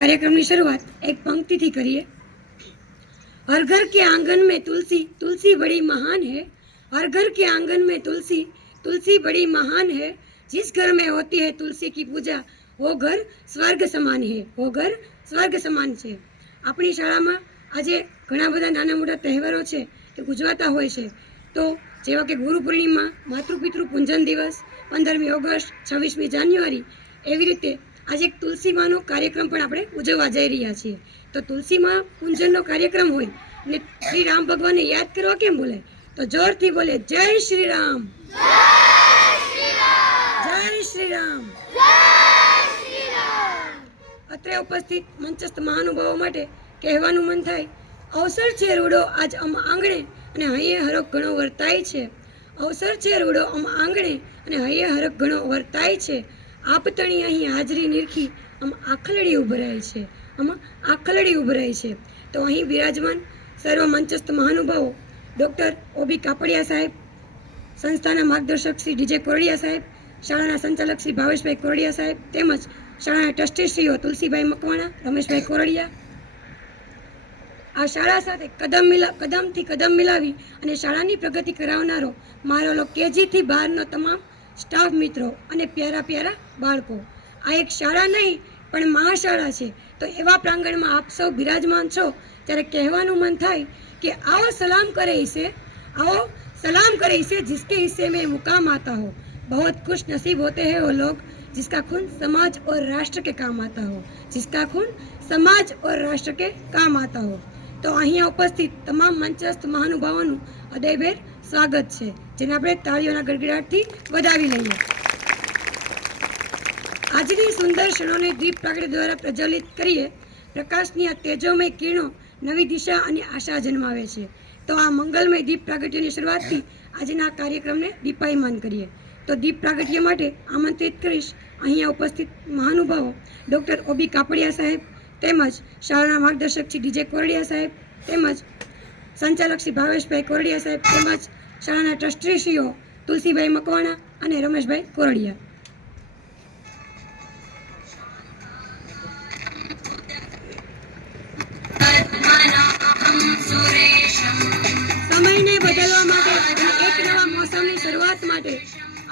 कार्यक्रम की शुरुआत एक पंक्ति थी करिए। हर घर के आंगन में तुलसी, तुलसी बड़ी महान है। हर घर के आंगन में तुलसी, तुलसी बड़ी महान है। जिस घर में होती है तुलसी की पूजा, वो घर स्वर्ग समान है। वो घर स्वर्ग समान है। अपनी शाला में आज घना बधा नाना मोटा तहेवारो छे के उजवाता होय छे। तो जेवा के गुरु पूर्णिमा, मातृपितृ पूजन दिवस, 15મી ઓગસ્ટ, 26મી જાન્યુઆરી, एवी रीते आज एक तुलसी मानो कार्यक्रम पण आपणे उजववा जई रह्या छीए। तो तुलसी मां पूजननो कार्यक्रम होय ने श्री राम भगवान ने याद करवा केम बोले? तो जोरथी बोले, जय श्री राम, जय श्री राम, जय श्री राम, जय श्री राम। अत्रे उपस्थित मंचस्थ महानुभावो माटे कहेवानुं मन थाय, अवसर छे रूडो आज अम आंगणे अने हयે हरख घणो वर्ताय छे। अवसर छे रूडो अम आंगणे अने हयે हरख घणो वर्ताय छे। आप तणी अहीं हाजरी निरखी आम आखलड़ी उभराय छे, आम आखलड़ी उभराय छे। तो अहीं विराजमान सर्व मंचस्थ महानुभावो डॉक्टर ओबी कापड़िया साहेब, संस्थाना मार्गदर्शक श्री डीजे कोरडिया साहेब, शाळाना संचालक श्री भावेशभाई कोरडिया साहेब તેમજ શાળાના ટ્રસ્ટીશ્રીઓ तुलसीभाई मकवाणा, रमेशभाई कोरडिया आ शाळा साथे कदमथी कदम मिलावी अने शाळानी प्रगति करावनारो मारो केजी थी 12 नो तमाम स्टाफ मित्रों अने प्यारा प्यारा बाळको। आ एक शाळा नहीं पण महाशाळा छे। तो एवा प्रांगण में आप सौ बिराजमान छो त्यारे कहेवानुं मन थाय कि आओ सलाम करे इसे, आओ सलाम करे इसे जिसके हिस्से में मुकाम आता हो। बहुत खुश नसीब होते हैं वो लोग जिसका खून समाज और राष्ट्र के काम आता हो, जिसका खून समाज और राष्ट्र के काम आता हो। तो अहीं उपस्थित तमाम मंचस्थ महानुभावोनुं हृदयभेर स्वागत है, जेने आपणे ताळीओना गड़गड़ाटथी વધાવી लईए। आजनी सुंदर क्षणोने दीप प्रागट्य द्वारा प्रज्वलित करीए। प्रकाशनी आ तेजोमय किरणों नवी दिशा अने आशा जन्मावे छे। तो आ मंगलमय दीप प्रागट्यनी शुरुआतथी आजना कार्यक्रमने दीपायमान करीए। तो दीप प्रागट्य माटे आमंत्रित करीश अहींया उपस्थित महानुभावो डॉक्टर ओबी कापड़िया साहेब તેમજ શાળાના માર્ગદર્શક શ્રી ડીજે કોરડિયા સાહેબ તેમજ સંચાલક શ્રી ભાવેશભાઈ કોરડિયા સાહેબ તેમજ શાળાના ટ્રસ્ટીશ્રીઓ તુલસીભાઈ મકવાણા અને રમેશભાઈ કોરડિયા। સમયને બદલવા માટે અને એક નવા મોસમની શરૂઆત માટે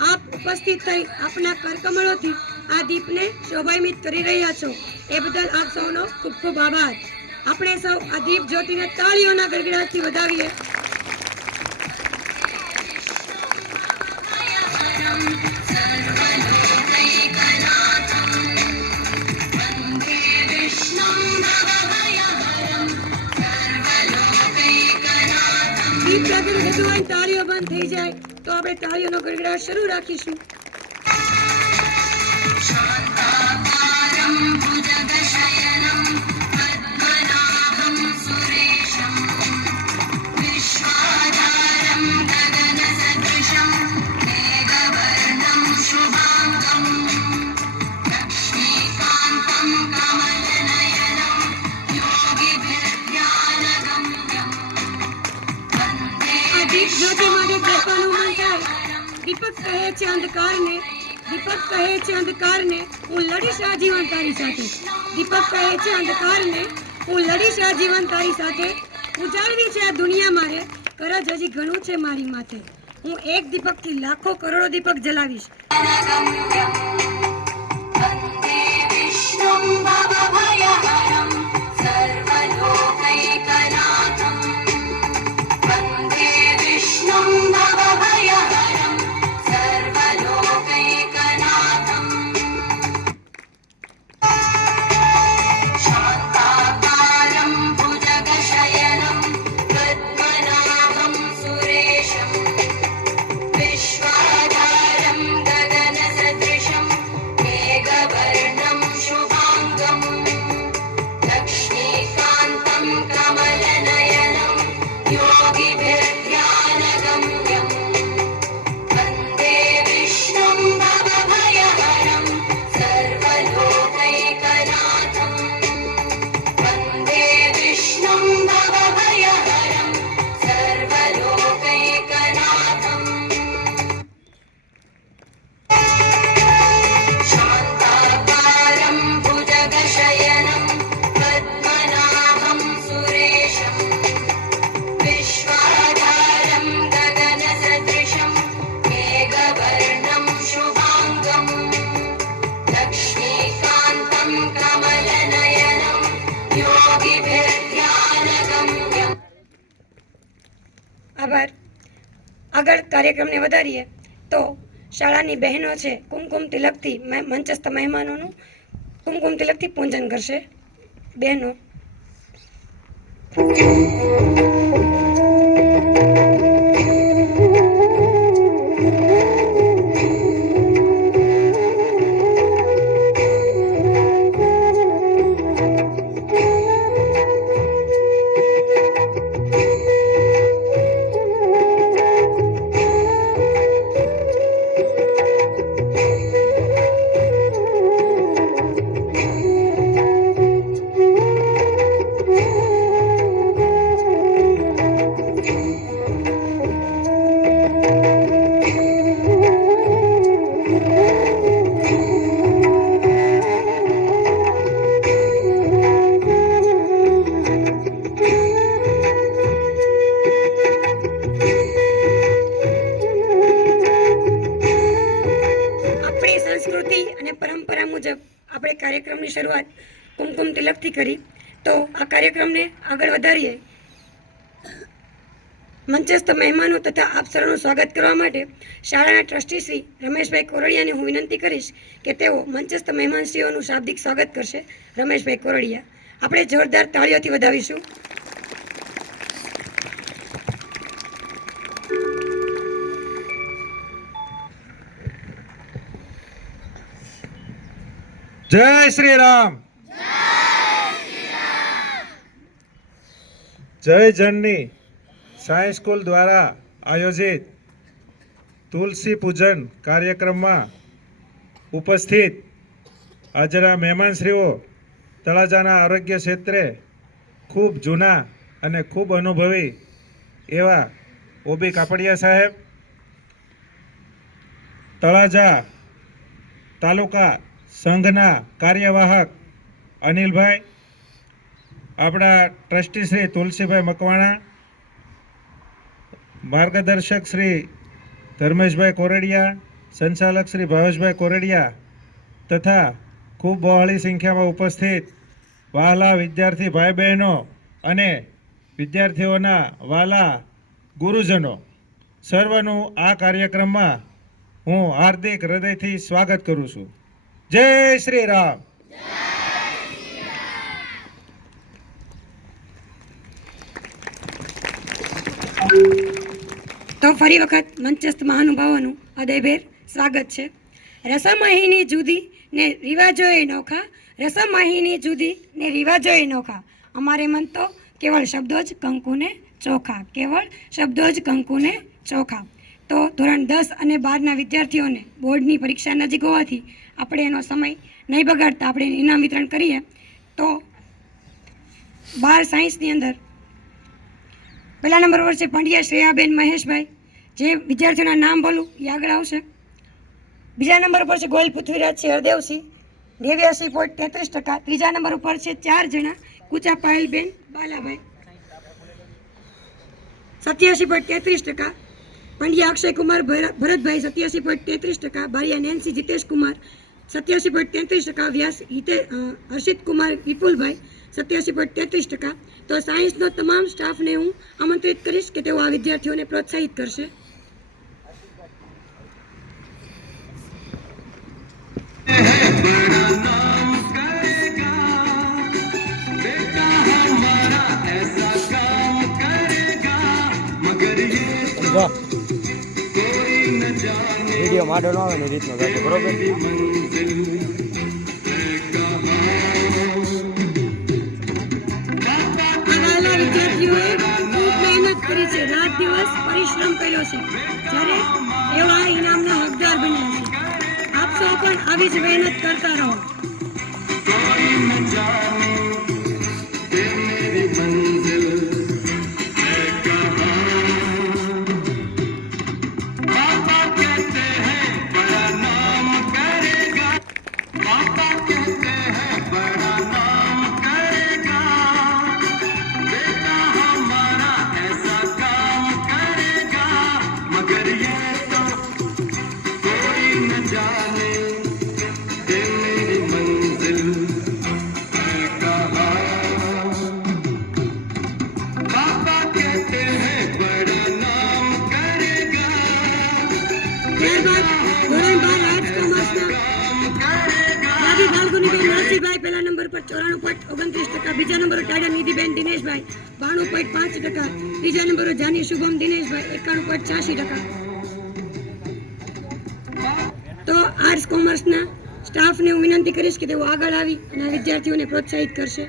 આપ ઉપસ્થિત થઈ આપના કરકમળોથી આ દીપને શોભાયમિત કરી રહ્યા છો એ બદલ આપ સૌનો ખૂબ ખૂબ આભાર। આપણે સૌ આ દીપ જ્યોતિને તાળીઓના ગડગડાટથી વધાવીએ। દીપ પ્રગટ થતું હોય તાળીઓ બંધ થઈ જાય તો આપણે તાળીઓનો ગડગડાટ શરૂ રાખીશું। दीपक कहे छे अंधकार ने, दीपक कहे छे अंधकार ने हूँ लड़ीश आजीवन तारी साथे। दीपक कहे छे अंधकार ने हूँ लड़ीश आजीवन तारी साथे। उजाड़वी छे आ दुनिया मारे, करज हजी घणुं छे मारी माथे। हूँ एक दीपक थी लाखों करोड़ों दीपक जलावीश। विश्वाधारं गगनसदृशं આગળ કાર્યક્રમને વધારીએ તો શાળાની બહેનો છે કુમકુમ તિલકથી મંચસ્થ મહેમાનોનું કુમકુમ તિલકથી પૂજન કરશે બહેનો. સંસ્કૃતિ અને પરંપરા મુજબ આપણે કાર્યક્રમની શરૂઆત કુમકુમ તિલકથી કરી તો આ કાર્યક્રમને આગળ વધારીએ. મંચસ્થ મહેમાનો તથા અપ્સરોનું સ્વાગત કરવા માટે શાળાના ટ્રસ્ટી શ્રી રમેશભાઈ કોરડિયાને હું વિનંતી કરીશ કે તેઓ મંચસ્થ મહેમાનશ્રીઓનું શાબ્દિક સ્વાગત કરશે. રમેશભાઈ કોરડિયા, આપણે જોરદાર તાળીઓથી વધાવીશું. જય શ્રી રામ. જય જનની સાયન્સ સ્કૂલ દ્વારા આયોજિત તુલસી પૂજન કાર્યક્રમમાં ઉપસ્થિત હાજરા મહેમાનશ્રીઓ, તળાજાના આરોગ્ય ક્ષેત્રે ખૂબ જૂના અને ખૂબ અનુભવી એવા ઓબી કાપડિયા સાહેબ, તળાજા તાલુકા સંઘના કાર્યવાહક અનિલભાઈ, આપણા ટ્રસ્ટી શ્રી તુલસીભાઈ મકવાણા, માર્ગદર્શક શ્રી ધર્મેશભાઈ કોરડિયા, સંચાલક શ્રી ભાવેશભાઈ કોરડિયા તથા ખૂબ બહોળી સંખ્યામાં ઉપસ્થિત વહાલા વિદ્યાર્થી ભાઈ બહેનો અને વિદ્યાર્થીઓના વહાલા ગુરુજનો, સર્વનું આ કાર્યક્રમમાં હું હાર્દિક હૃદયથી સ્વાગત કરું છું. જય શ્રી રામ. તો ફરી વખત મંચસ્થ મહાનુભાવોનું હૃદયભેર સ્વાગત છે. રસમહીની જુદી ને રિવાજોએ નોખા, રસમહીની જુદી ને રિવાજોએ નોખા, અમારે મન તો કેવળ શબ્દો જ કંકુને ચોખા, કેવળ શબ્દો જ કંકુને ચોખા. તો ધોરણ 10 અને 12ના વિદ્યાર્થીઓને બોર્ડની પરીક્ષા નજીક હોવાથી આપણે એનો સમય નહીં બગાડતા આપણે ઇનામ વિતરણ કરીએ. તો 12 સાયન્સની અંદર પહેલા નંબર પર છે પંડ્યા શ્રેયાબેન મહેશભાઈ. જે વિદ્યાર્થીઓના નામ બોલું એ આગળ આવશે. બીજા નંબર ઉપર છે ગોયલ પૃથ્વીરાજસિંહ હરદેવસિંહ 89.33%. ત્રીજા નંબર ઉપર છે 4 જણા કુચા પાયલબેન બાલાભાઈ 87.33%. પંડ્યા અક્ષય કુમાર ભરતભાઈ 87.33%. બારિયા નેન્સી જીતેશ કુમાર 87.33%. વ્યાસ હર્ષિત કુમાર વિપુલભાઈ 87.33%. તો સાયન્સનો તમામ સ્ટાફને હું આમંત્રિત કરીશ કે તેઓ આ વિદ્યાર્થીઓને પ્રોત્સાહિત કરશે. વિડીયો માડો ન આવે ને રીતનો ગાતો બરોબર. વિદ્યાર્થીઓએ ખૂબ મહેનત કરી છે, રાત દિવસ પરિશ્રમ કર્યો છે, જ્યારે એઓ આ ઇનામના હકદાર બન્યા છે. આપ સૌ પણ આવી જ મહેનત કરતા રહો. 94.29%, બીજા નંબર ટાડા નિધિબેન દિનેશભાઈ 92.5%, ત્રીજા નંબર જાની શુભમ દિનેશભાઈ 91.86%. તો આર્ટ્સ કોમર્સના સ્ટાફને હું વિનંતી કરીશ કે તેઓ આગળ આવી અને આ વિદ્યાર્થીઓને પ્રોત્સાહિત કરશે.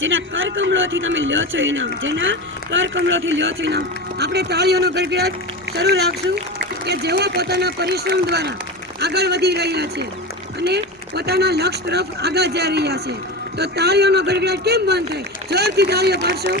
જેના કર કમળોથી તમે લ્યો છો ઇનામ, જેના કર કમળોથી લ્યો છો ઇનામ. આપણે તાળીઓનો ગડગડાટ શરૂ રાખશું કે જેઓ પોતાના પરિશ્રમ દ્વારા આગળ વધી રહ્યા છે અને પોતાના લક્ષ્ય તરફ આગળ જઈ રહ્યા છે. તો તાળીઓનો ગડગડાટ કેમ બંધ થાય? જોરથી તાળીઓ પાડશો.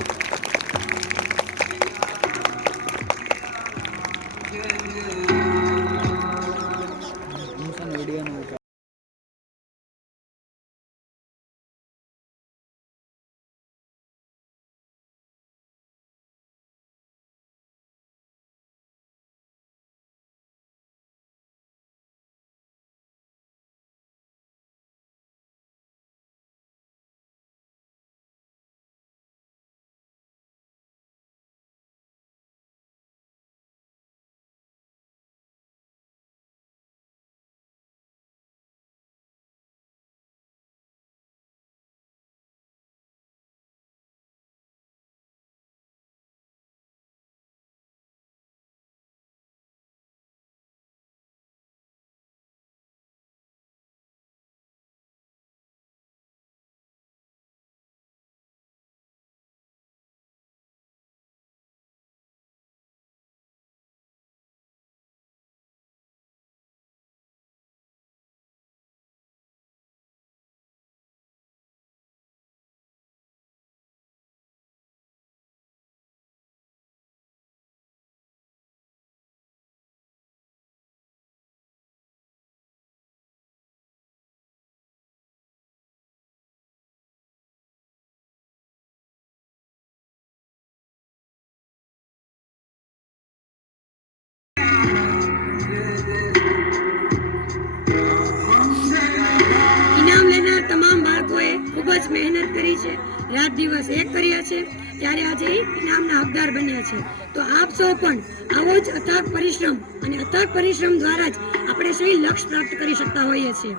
ખૂબ જ મહેનત કરી છે, રાત દિવસ એક કર્યા છે, ત્યારે આજે ઇનામના હકદાર બન્યા છે. તો આપ સૌ પણ આવો જ અથાગ પરિશ્રમ અને અથાગ પરિશ્રમ દ્વારા જ આપણે સહી લક્ષ્ય પ્રાપ્ત કરી શકતા હોઈએ છીએ.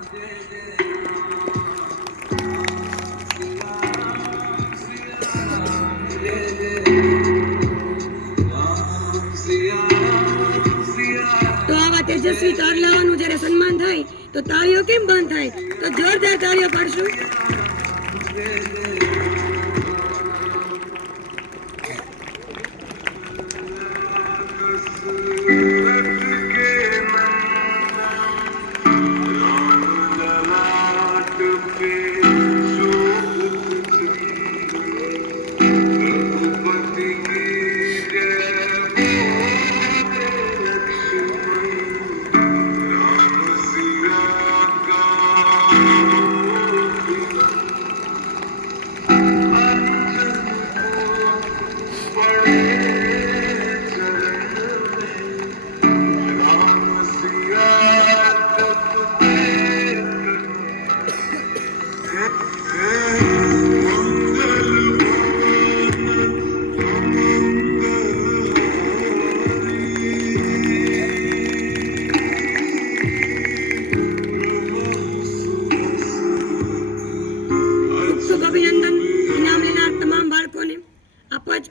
તો આવા તેજસ્વી તારલાઓનું જ્યારે સન્માન થાય તો તાળીઓ કેમ બંધ થાય? તો જોરદાર તાળીઓ પાડશું.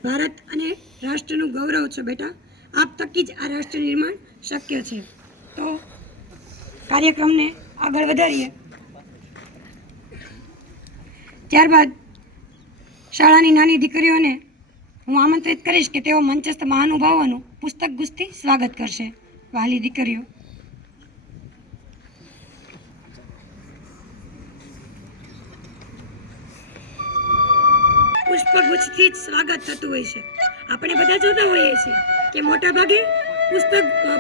ભારત અને રાષ્ટ્રનું ગૌરવ છે બેટા. આપ થકી જ આ રાષ્ટ્ર નિર્માણ શક્ય છે. તો કાર્યક્રમને આગળ વધારીએ. ત્યારબાદ શાળાની નાની દીકરીઓને હું આમંત્રિત કરીશ કે તેઓ મંચસ્થ મહાનુભાવોનું પુસ્તક ગુસ્તી સ્વાગત કરશે. વહાલી દીકરીઓ. પુષ્પગુચ્છથી જ સ્વાગત થતું હોય છે. આપણે બધા જોતા હોઈએ છીએ કે મોટા ભાગે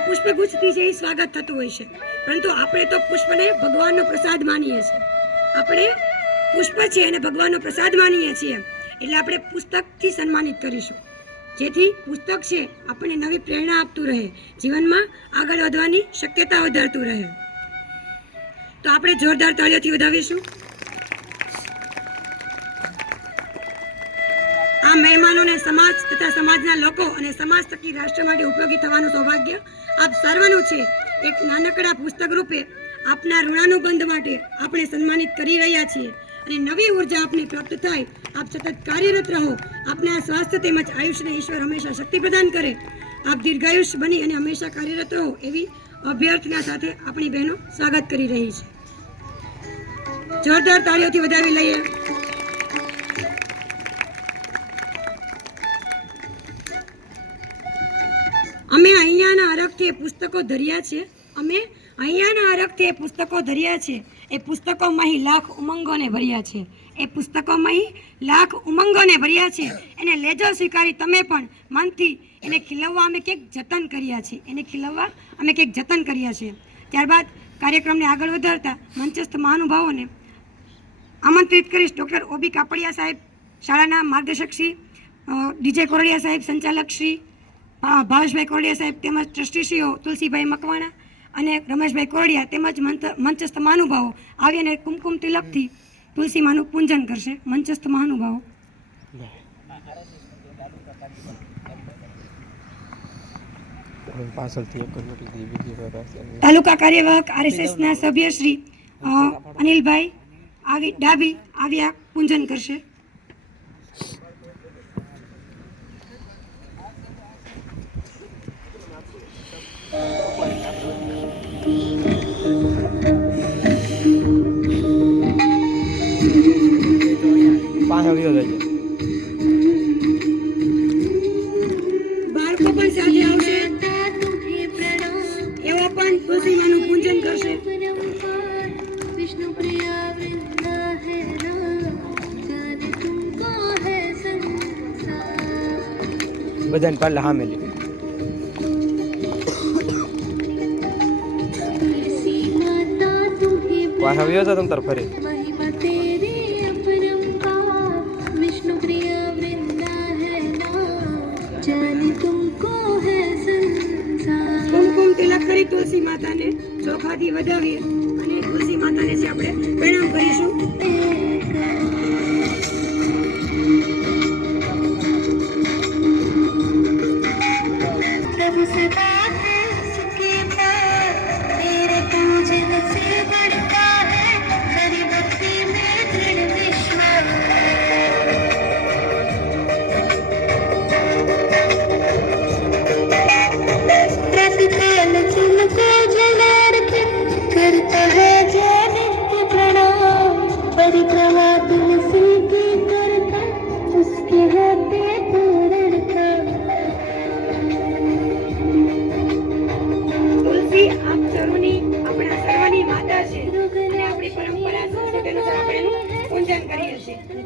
પુષ્પગુચ્છથી છે એ સ્વાગત થતું હોય છે, પરંતુ આપણે તો પુષ્પને ભગવાનનો પ્રસાદ માનીએ છીએ. આપણે પુષ્પ છે અને ભગવાનનો પ્રસાદ માનીએ છીએ, એટલે આપણે પુસ્તકથી સન્માનિત કરીશું, જેથી પુસ્તક છે આપણને નવી પ્રેરણા આપતું રહે, જીવનમાં આગળ વધવાની શક્યતા વધારતું રહે. તો આપણે જોરદાર તાળીઓથી વધાવીશું. આ મહેમાનોને સમાજ તથા સમાજના લોકો અને સમાજ થકી રાષ્ટ્ર માટે ઉપયોગી થવાનું સૌભાગ્ય આપ સર્વનું છે. એક નાનકડા પુસ્તક રૂપે આપના ઋણાનુબંધ માટે આપણે સન્માનિત કરી રહ્યા છીએ અને નવી ઉર્જા આપને પ્રાપ્ત થાય. આપ સતત કાર્યરત રહો. આપના સ્વાસ્થ્ય તેમજ આયુષ્યને ઈશ્વર હંમેશા શક્તિ પ્રદાન કરે. આપ દીર્ઘાયુષ બની અને હંમેશા કાર્યરત રહો એવી અભ્યર્થના સાથે આપણી બહેનો સ્વાગત કરી રહી છે. જોરદાર તાળીઓથી વધાવી લઈએ. અમે અહીંયાના અરગથી પુસ્તકો ધર્યા છે. એ પુસ્તકોમાં લાખ ઉમંગોને ભર્યા છે. એને લેજો સ્વીકારી તમે પણ મનથી. એને ખીલવવા અમે કંઈક જતન કર્યા છે. ત્યારબાદ કાર્યક્રમને આગળ વધારતા મંચસ્થ મહાનુભાવોને આમંત્રિત કરીશ. ડૉક્ટર ઓબી કાપડિયા સાહેબ, શાળાના માર્ગદર્શક શ્રી, ડીજે કોરડિયા સાહેબ, સંચાલક શ્રી ભાવેશભાઈ કોરડિયા સાહેબ, તેમજ ટ્રસ્ટીશ્રીઓ તુલસીભાઈ મકવાણા અને રમેશભાઈ કોરડિયા, તેમજ મંચસ્થ મહાનુભાવો આવી અને કુમકુમ તિલકથી તુલસી માનું પૂજન કરશે. મંચસ્થ મહાનુભાવો. તાલુકા કાર્યવાહક RSSના સભ્ય શ્રી અનિલભાઈ ડાભી આવ્યા પૂજન કરશે. બાળકો પણ સાથે આવશે, એવો પણ તુલસી માનું પૂજન કરશે. બધાને પહેલા સામેલી પાછા આવ્યો હતો તમ તાર ફરી કુમકુમ તિલક કરી તુલસી માતાને ચોખાથી વધાવીએ અને તુલસી માતાને છે આપણે પ્રણામ કરીશું.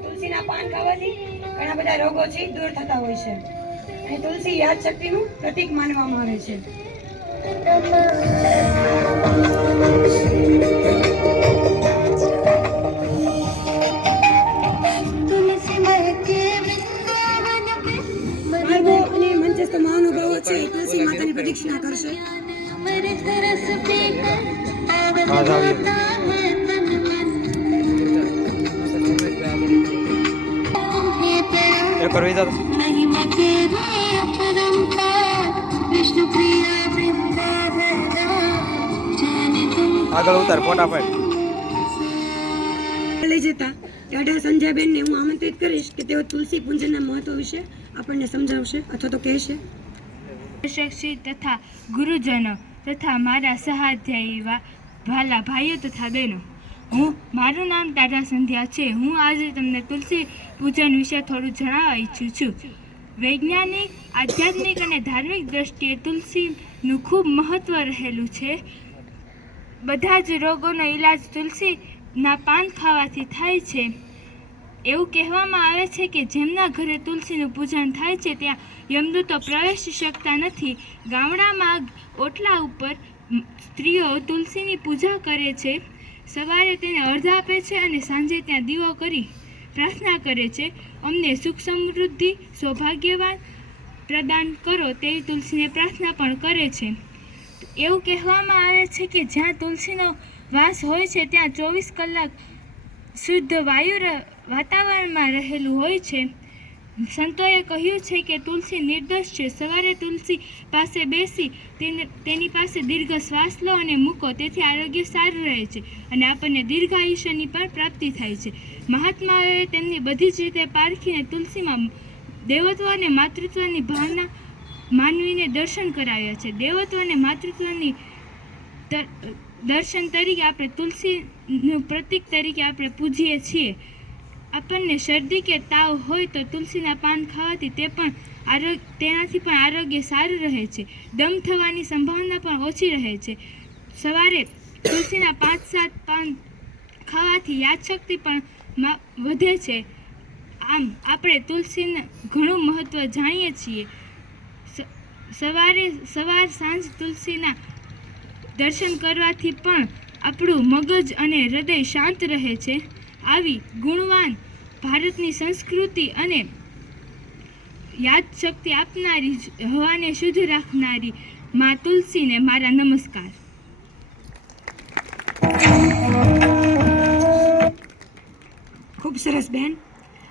તુલસીના પાન ખાવાથી ઘણા બધા રોગો છે દૂર થતા હોય છે અને તુલસી યાદ શક્તિનું પ્રતીક માનવામાં આવે છે. બાળકો અને મંચસ્થ મહાનુભાવો છે તુલસી માતાની પ્રદક્ષિણા કરશે. કરવી તો આગળ ઉતાર ફોટા પાડ લઈ જતા ટાઢા સંજયબેનને હું આમંત્રિત કરીશ કે તેઓ તુલસી પૂજનના મહત્વ વિશે આપણને સમજાવશે અથવા તો કહેશે. શિક્ષક તથા ગુરુજનો તથા મારા સહાધ્યાયી ભાલા ભાઈઓ તથા બહેનો, મારું નામ ટાઢા સંધ્યા છે. હું આજે તમને તુલસી પૂજન વિશે થોડું જણાવવા ઈચ્છું છું. વૈજ્ઞાનિક, આધ્યાત્મિક અને ધાર્મિક દ્રષ્ટિએ તુલસીનું ખૂબ મહત્ત્વ રહેલું છે. બધા જ રોગોનો ઈલાજ તુલસીના પાન ખાવાથી થાય છે. એવું કહેવામાં આવે છે કે જેમના ઘરે તુલસીનું પૂજન થાય છે ત્યાં યમદૂતો પ્રવેશી શકતા નથી. ગામડામાં ઓટલા ઉપર સ્ત્રીઓ તુલસીની પૂજા કરે છે. સવારે તેને અર્ધ આપે છે અને સાંજે ત્યાં દીવો કરી પ્રાર્થના કરે છે, અમને સુખ સમૃદ્ધિ સૌભાગ્યવાન પ્રદાન કરો તેવી તુલસીને પ્રાર્થના પણ કરે છે. એવું કહેવામાં આવે છે કે જ્યાં તુલસીનો વાસ હોય છે ત્યાં 24 કલાક શુદ્ધ વાતાવરણમાં રહેલું હોય છે. સંતોએ કહ્યું છે કે તુલસી નિર્દોષ છે. સવારે તુલસી પાસે બેસી તેની પાસે દીર્ઘ શ્વાસ લો અને મૂકો, તેથી આરોગ્ય સારું રહે છે અને આપણને દીર્ઘ આયુષ્યની પણ પ્રાપ્તિ થાય છે. મહાત્માઓએ તેમની બધી જ રીતે પારખીને તુલસીમાં દેવત્વ અને માતૃત્વની ભાવના માનવીને દર્શન કરાવ્યા છે. દેવત્વ અને માતૃત્વની દર્શન તરીકે આપણે તુલસીનું પ્રતીક તરીકે આપણે પૂજીએ છીએ. આપણને શરદી કે તાવ હોય તો તુલસીના પાન ખાવાથી તેનાથી પણ આરોગ્ય સારું રહે છે. દમ થવાની સંભાવના પણ ઓછી રહે છે. સવારે તુલસીના 5-7 પાન ખાવાથી યાદશક્તિ પણ વધે છે. આમ આપણે તુલસીનું ઘણું મહત્ત્વ જાણીએ છીએ. સવાર સાંજ તુલસીના દર્શન કરવાથી પણ આપણું મગજ અને હૃદય શાંત રહે છે. આવી ગુણવાન ભારતની સંસ્કૃતિ અને યાદશક્તિ આપનારી, હવાને શુદ્ધ રાખનારી મા તુલસીને મારા નમસ્કાર. ખૂબ સરસ બેન.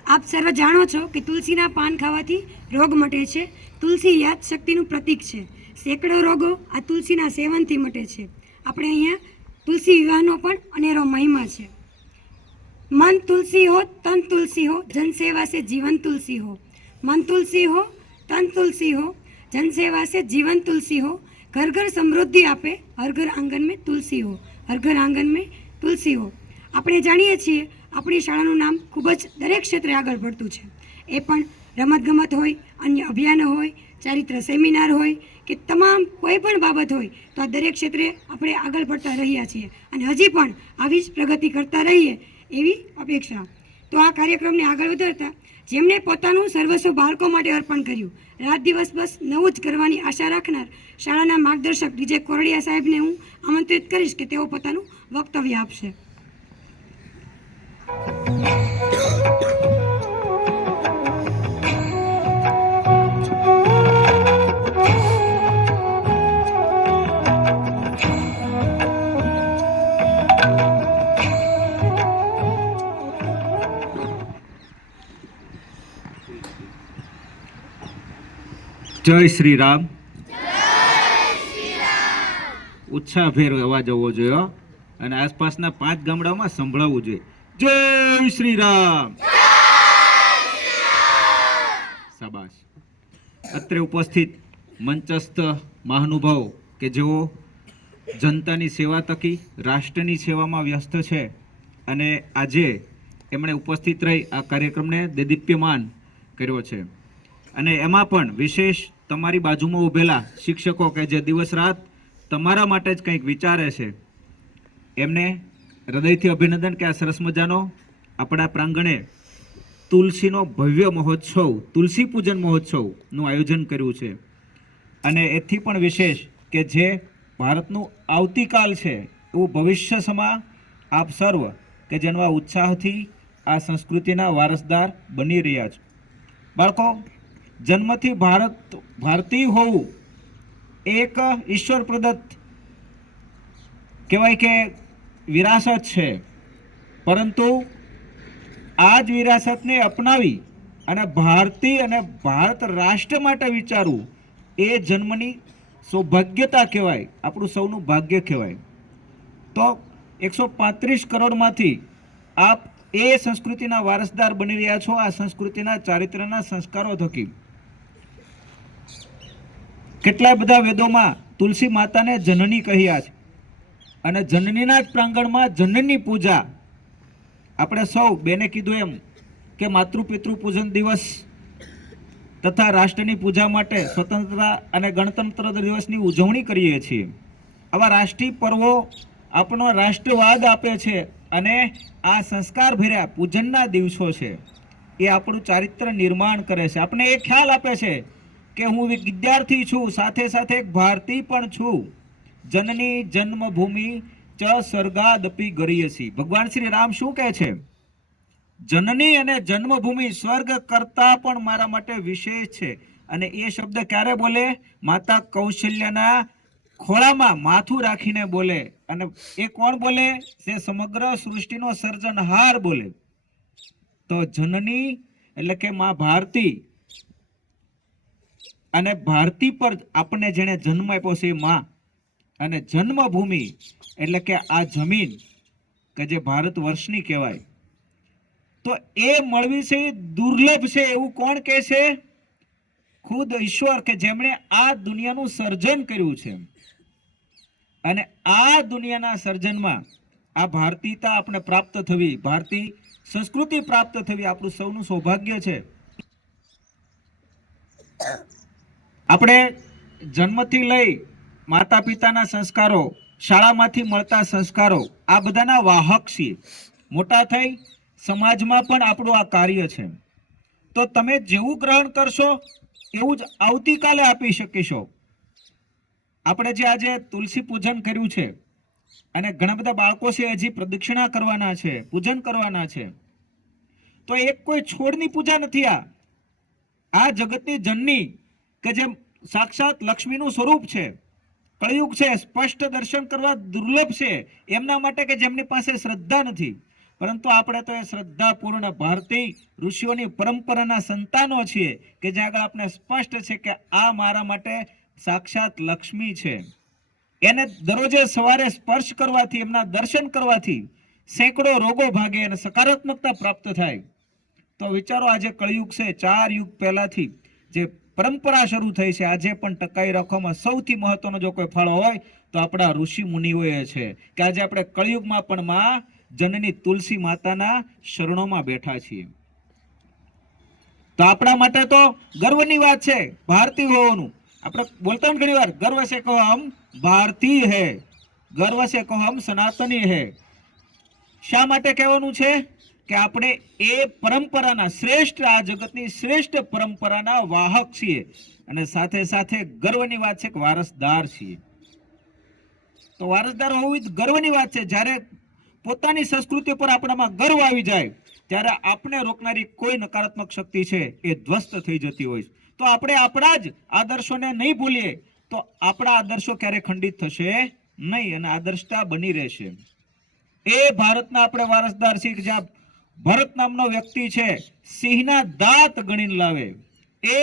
આપ સર્વ જાણો છો કે તુલસીના પાન ખાવાથી રોગ મટે છે. તુલસી યાદશક્તિનું પ્રતીક છે. સેંકડો રોગો આ તુલસીના સેવનથી મટે છે. આપણે અહીંયા તુલસી વિવાહનો પણ અનેરો મહિમા છે. मन तुलसी हो तन तुलसी हो, जन सेवा से जीवन तुलसी हो. मन तुलसी हो तन तुलसी हो, जन सेवा से जीवन तुलसी हो. घर घर समृद्धि आपे, हर घर आंगन में तुलसी हो. हर घर आंगन में तुलसी हो. આપણે જાણીએ છીએ આપણી શાળાનું નામ ખૂબ જ દરેક ક્ષેત્રે આગળ પડતું છે. એ પણ રમતગમત હોય, અન્ય અભિયાનો હોય, ચારિત્ર સેમિનાર હોય કે તમામ કોઈ પણ બાબત હોય તો આ દરેક ક્ષેત્રે આપણે આગળ પડતા રહ્યા છીએ અને હજી પણ આવી જ પ્રગતિ કરતા રહીએ એવી અપેક્ષા. તો આ કાર્યક્રમને આગળ વધારતા જેમણે પોતાનું સર્વસ્વ બાળકો માટે અર્પણ કર્યું, રાત દિવસ બસ નવું જ કરવાની આશા રાખનાર શાળાના માર્ગદર્શક ડીજે કોરડિયા સાહેબને હું આમંત્રિત કરીશ કે તેઓ પોતાનું વક્તવ્ય આપશે. જય શ્રી રામ. ઉત્સાહભેર અવાજ આવવો જોઈએ અને આસપાસના 5 ગામડામાં સંભળાવવું જોઈએ. જય શ્રી રામ. શાબાશ. અત્રે ઉપસ્થિત મંચસ્થ મહાનુભાવ કે જેઓ જનતાની સેવા તકી રાષ્ટ્રની સેવામાં વ્યસ્ત છે અને આજે એમણે ઉપસ્થિત રહી આ કાર્યક્રમને દેદીપ્યમાન કર્યો છે. અને એમાં પણ વિશેષ તમારી બાજુમાં ઊભેલા શિક્ષકો કે જે દિવસ રાત તમારા માટે જ કંઈક વિચારે છે, એમને હૃદયથી અભિનંદન કે આ સરસ મજાનો આપણા પ્રાંગણે તુલસીનો ભવ્ય મહોત્સવ, તુલસી પૂજન મહોત્સવનું આયોજન કર્યું છે. અને એથી પણ વિશેષ કે જે ભારતનું આવતીકાલ છે એવું ભવિષ્ય સમા આપ સર્વ કે જેના ઉત્સાહથી આ સંસ્કૃતિના વારસદાર બની રહ્યા છો. બાળકો, જન્મથી ભારતીય હોવું એક ઈશ્વર પ્રદત્ત કહેવાય કે વિરાસત છે, પરંતુ આ જ વિરાસતને અપનાવી અને ભારતીય અને ભારત રાષ્ટ્ર માટે વિચારવું એ જન્મની સૌભાગ્યતા કહેવાય, આપણું સૌનું ભાગ્ય કહેવાય. તો 135 કરોડમાંથી આપ એ સંસ્કૃતિના વારસદાર બની રહ્યા છો. આ સંસ્કૃતિના ચારિત્ર્યના સંસ્કારો થકી કેટલા બધા વેદોમાં તુલસી માતાને જનની કહ્યા છે અને જનનીના જ પ્રાંગણમાં જનની પૂજા આપણે સૌ બેને કીધું એમ કે માતૃ પિતૃ પૂજન દિવસ તથા રાષ્ટ્રની પૂજા માટે સ્વતંત્રતા અને ગણતંત્ર દિવસની ઉજવણી કરીએ છીએ. આવા રાષ્ટ્રીય પર્વો આપણો રાષ્ટ્રવાદ આપે છે અને આ સંસ્કાર ભર્યા પૂજનના દિવસો છે એ આપણું ચારિત્ર નિર્માણ કરે છે. આપણે એ ખ્યાલ આપે છે કે હું વિદ્યાર્થી છું, સાથે સાથે એક ભારતીય પણ છું. જનની જન્મભૂમિ ચ સ્વર્ગાદપી ગરીયસી. ભગવાન શ્રી રામ શું કહે છે? જનની અને જન્મભૂમિ સ્વર્ગ કરતા પણ મારા માટે વિશેષ છે. અને એ શબ્દ ક્યારે બોલે? માતા કૌશલ્યના ખોળામાં માથું રાખીને બોલે. અને એ કોણ બોલે? જે સમગ્ર સૃષ્ટિનો સર્જનહાર બોલે. તો જનની એટલે કે માં ભારતી, અને ભારતી પર આપણને જેને જન્મ આપ્યો છે એ માં, અને જન્મભૂમિ એટલે કે આ જમીન કે જે ભારત વર્ષની કહેવાય, તો એ મળવી છે એ દુર્લભ છે એવું કોણ કહે છે? ખુદ ઈશ્વર, કે જેમણે આ દુનિયાનું સર્જન કર્યું છે. અને આ દુનિયાના સર્જનમાં આ ભારતીયતા આપણે પ્રાપ્ત થવી, ભારતીય સંસ્કૃતિ પ્રાપ્ત થવી આપણું સૌનું સૌભાગ્ય છે. આપણે જન્મથી લઈ માતા પિતાના સંસ્કારો, શાળામાંથી મળતા સંસ્કારો, આ બધાના વાહક છીએ. મોટા થઈ સમાજમાં પણ આપણું આ કાર્ય છે. તો તમે જેવું ગ્રહણ કરશો એવું જ આવતીકાલે આપી શકીશો. આપણે જે આજે તુલસી પૂજન કર્યું છે, અને ઘણા બધા બાળકો છે હજી પ્રદક્ષિણા કરવાના છે, પૂજન કરવાના છે, તો એક કોઈ છોડની પૂજા નથી. આ જગતની જનની કે જે સાક્ષાત લક્ષ્મીનું સ્વરૂપ છે, કળિયુગ છે, સ્પષ્ટ દર્શન કરવા દુર્લભ છે એમના માટે કે જેમની પાસે શ્રદ્ધા નથી. પરંતુ આપણે તો એ શ્રદ્ધાપૂર્ણ ભારતીય ઋષિઓની પરંપરાના સંતાનો છીએ કે જ્યાં આગળ આપણે સ્પષ્ટ છે કે આ મારા માટે સાક્ષાત લક્ષ્મી છે. એને દરરોજે સવારે સ્પર્શ કરવાથી, એમના દર્શન કરવાથી સેંકડો રોગો ભાગે અને સકારાત્મકતા પ્રાપ્ત થાય. તો વિચારો, આજે કળિયુગ છે, 4 યુગ પહેલાથી જે પરંપરા શરૂ થઈ છે આજે પણ ટકાઈ રાખવામાં સૌથી મહત્વનો જો કોઈ ફાળો હોય તો આપણા ઋષિ મુનિઓએ છે. કે આજે આપણે કળિયુગમાં પણ માં જનની તુલસી માતાના શરણોમાં બેઠા છીએ. તો આપણા માટે તો ગર્વની વાત છે ભારતીય હોવાનું. આપણે બોલતા હોય ઘણી વાર, ગર્વ છે કહો હમ ભારતીય હૈ, ગર્વ છે કહો હમ સનાતની હૈ. શા માટે કહેવાનું છે? કે આપણે એ પરંપરાના શ્રેષ્ઠ, આ જગતની શ્રેષ્ઠ પરંપરાના વાહક છીએ. અને સાથે સાથે ગર્વની વાત છે કે વારસદાર છીએ. તો વારસદાર હોવી ગર્વની વાત છે. જ્યારે પોતાની સંસ્કૃતિ પર આપણામાં ગર્વ આવી જાય ત્યારે આપણે રોકનારી કોઈ નકારાત્મક શક્તિ છે એ ધ્વસ્ત થઈ જતી હોય. તો આપણે આપણા જ આદર્શોને નહીં ભૂલીએ તો આપણા આદર્શો ક્યારે ખંડિત થશે નહીં અને આદર્શતા બની રહેશે. એ ભારતના આપણે વારસદાર છીએ. જ્યાં ભરત નામનો વ્યક્તિ છે, સિંહના દાંત ગણીને લાવે. એ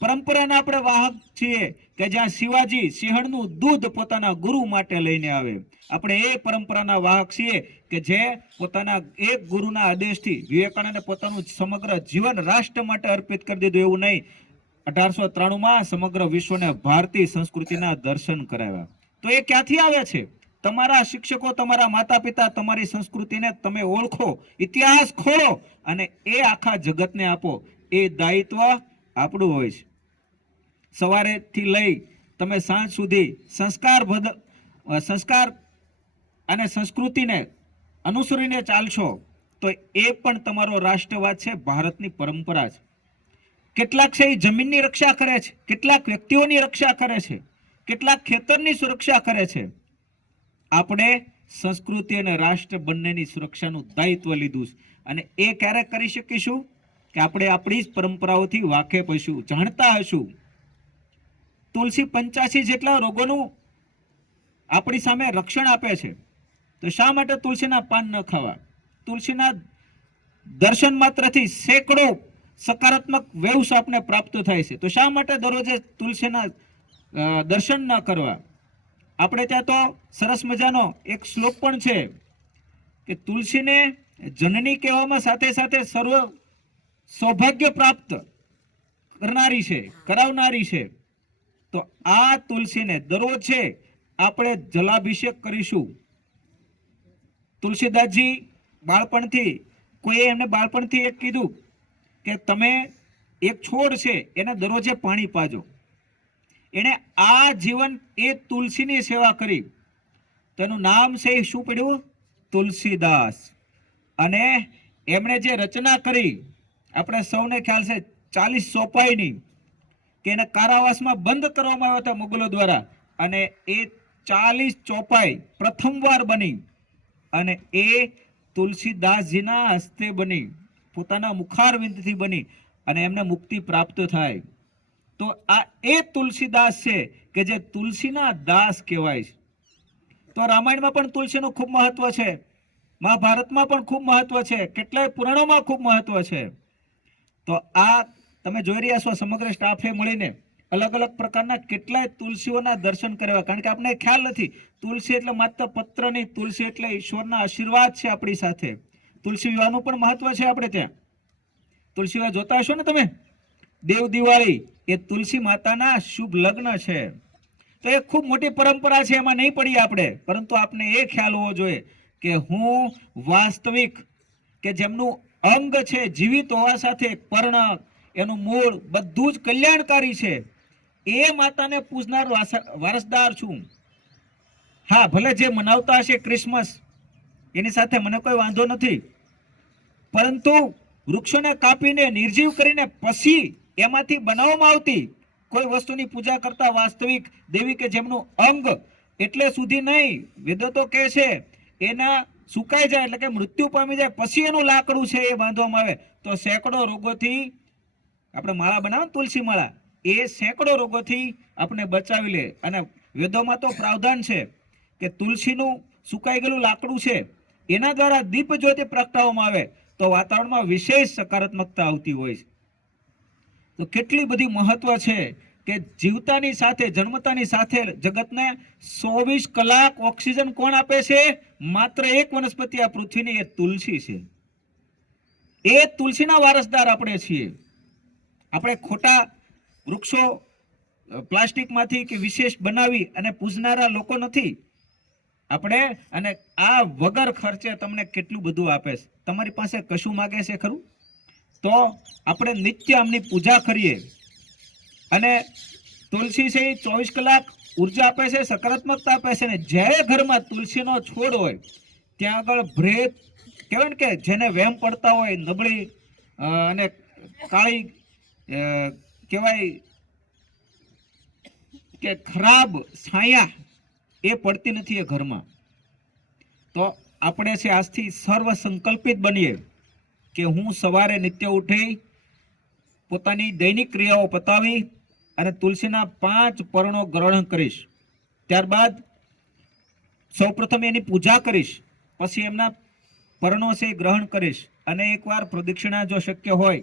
પરંપરાના આપણે વાહક છીએ કે જ્યાં શિવાજી સિંહણનું દૂધ પોતાના ગુરુ માટે લઈને આવે. આપણે એ પરંપરાના વાહક છીએ કે જે પોતાના એક ગુરુના આદેશથી વિવેકાનંદે પોતાનું સમગ્ર જીવન રાષ્ટ્ર માટે અર્પિત કરી દીધું. એવું નહીં, 1893માં સમગ્ર વિશ્વને ભારતીય સંસ્કૃતિના દર્શન કરાવ્યા. તો એ ક્યાંથી આવે છે? તમારા શિક્ષકો, તમારા માતા પિતા, તમારી સંસ્કૃતિને તમે ઓળખો, ઇતિહાસ ખોળો અને એ આખા જગતને આપો. એ દાયિત્વ આપણું હોય છે. સવારેથી લઈ તમે સાંજ સુધી સંસ્કાર અને સંસ્કૃતિને અનુસરીને ચાલશો તો એ પણ તમારો રાષ્ટ્રવાદ છે, ભારતની પરંપરા છે. કેટલાક છે એ જમીનની રક્ષા કરે છે, કેટલાક વ્યક્તિઓની રક્ષા કરે છે, કેટલાક ખેતરની સુરક્ષા કરે છે. આપણે સંસ્કૃતિ અને રાષ્ટ્ર બંનેની સુરક્ષાનું દાયિત્વ લીધું છે. અને એ ક્યારે કરી શકીશું? કે આપણે આપણી જ પરંપરાઓથી વાકેફ હશું, જાણતા હશું. તુલસી 85 જેટલા રોગોનું આપણી સામે રક્ષણ આપે છે. તો શા માટે તુલસીના પાન ન ખાવા? તુલસીના દર્શન માત્રથી સેંકડો સકારાત્મક વેવ્સ આપને પ્રાપ્ત થાય છે. તો શા માટે દરરોજે તુલસીના દર્શન ન કરવા? આપણે ત્યાં તો સરસ મજાનો એક શ્લોક પણ છે કે તુલસીને જનની કહેવામાં સાથે સાથે સર્વ સૌભાગ્ય પ્રાપ્ત કરનારી છે, કરાવનારી છે. તો આ તુલસીને દરરોજ છે આપણે જલાભિષેક કરીશું. તુલસીદાસજી બાળપણથી, કોઈએ એમને બાળપણથી એક કીધું કે તમે એક છોડ છે એને દરરોજે પાણી પાજો. એને આ જીવન એ તુલસીની સેવા કરી. તેનું નામ છે શું પડ્યું? તુલસીદાસ. અને એમણે જે રચના કરી, આપણે સૌને ખ્યાલ છે 40 ચોપાઈની, કે એને કારાવાસમાં બંધ કરવામાં આવ્યા હતા મુગલો દ્વારા, અને એ 40 ચોપાઈ પ્રથમવાર બની અને એ તુલસીદાસજીના હસ્તે બની, પોતાના મુખારવિંદથી બની અને એમને મુક્તિ પ્રાપ્ત થાય. તો આ એ તુલસીદાસ છે કે જે તુલસીના દાસ કહેવાય છે. તો રામાયણમાં પણ તુલસીનું ખૂબ મહત્વ છે, મહાભારતમાં પણ ખૂબ મહત્વ છે, કેટલાય પુરાણોમાં ખૂબ મહત્વ છે. તો આ તમે જોઈ રહ્યા છો સમગ્ર સ્ટાફે મળીને અલગ અલગ પ્રકારના કેટલાય તુલસીઓના દર્શન કરવા, કારણ કે આપણે ખ્યાલ નથી તુલસી એટલે માત્ર પત્ર નહીં, તુલસી એટલે ઈશ્વરના આશીર્વાદ છે આપણી સાથે. તુલસી વિવાહનું પણ મહત્વ છે. આપણે ત્યાં તુલસી વિવાહ જોતા હશો ને તમે, દેવ દિવાળી એ તુલસી માતાના શુભ લગ્ન છે. તો એ ખૂબ મોટી પરંપરા છે, એમાં નહીં પડીએ આપણે, પરંતુ આપણે એ ખ્યાલ હોવો જોઈએ કે હું વાસ્તવિક કે જેમનું અંગ છે જીવિત હોવા સાથે પર્ણ એનું મૂળ બધું જ કલ્યાણકારી છે, એ માતાને પૂજનાર વારસદાર છું. હા, ભલે જે મનાવતા હશે ક્રિસમસ, એની સાથે મને કોઈ વાંધો નથી, પરંતુ વૃક્ષોને કાપીને નિર્જીવ કરીને પછી એમાંથી બનાવવામાં આવતી કોઈ વસ્તુની પૂજા કરતા વાસ્તવિક દેવી કે જેમનું અંગ એટલે સુધી નહીં, વેદો તો કહે છે એના સુકાઈ જાય એટલે કે મૃત્યુ પામી જાય પછી એનું લાકડું છે એ બાંધવામાં આવે તો સેંકડો રોગોથી, આપણે માળા બનાવો તુલસી માળા, એ સેંકડો રોગોથી આપણે બચાવી લે. અને વેદોમાં તો પ્રાવધાન છે કે તુલસીનું સુકાઈ ગયેલું લાકડું છે એના દ્વારા દીપ જ્યોતિ પ્રગટાવવામાં આવે તો વાતાવરણમાં વિશેષ સકારાત્મકતા આવતી હોય છે. તો કેટલી બધી મહત્વ છે કે જીવતાની સાથે, જન્મતાની સાથે જગતને 24 કલાક ઓક્સિજન કોણ આપે છે? માત્ર એક વનસ્પતિ આ પૃથ્વીની, એ તુલસી છે. એ તુલસીના વારસદાર આપણે છીએ. આપણે ખોટા વૃક્ષો પ્લાસ્ટિકમાંથી કે વિશેષ બનાવી અને પૂજનારા લોકો નથી આપણે. અને આ વગર ખર્ચે તમને કેટલું બધું આપે છે. તમારી પાસે કશું માગે છે ખરું? તો આપણે નિત્ય આમની પૂજા કરીએ. અને તુલસી છે 24 કલાક ઉર્જા આપે છે, સકારાત્મકતા આપે છે. ને જ્યારે ઘરમાં તુલસીનો છોડ હોય ત્યાં આગળ ભ્રેત કહેવાય ને, કે જેને વહેમ પડતા હોય, નબળી અને કાળી કહેવાય કે ખરાબ છાયા એ પડતી નથી એ ઘરમાં. તો આપણે છે આજથી સર્વ સંકલ્પિત બનીએ કે હું સવારે નિત્ય ઉઠી પોતાની દૈનિક ક્રિયાઓ પતાવી અને તુલસીના 5 પર્ણો ગ્રહણ કરીશ. ત્યારબાદ સૌપ્રથમ એની પૂજા કરીશ, પછી એમના પર્ણો છે ગ્રહણ કરીશ, અને એકવાર પ્રદક્ષિણા જો શક્ય હોય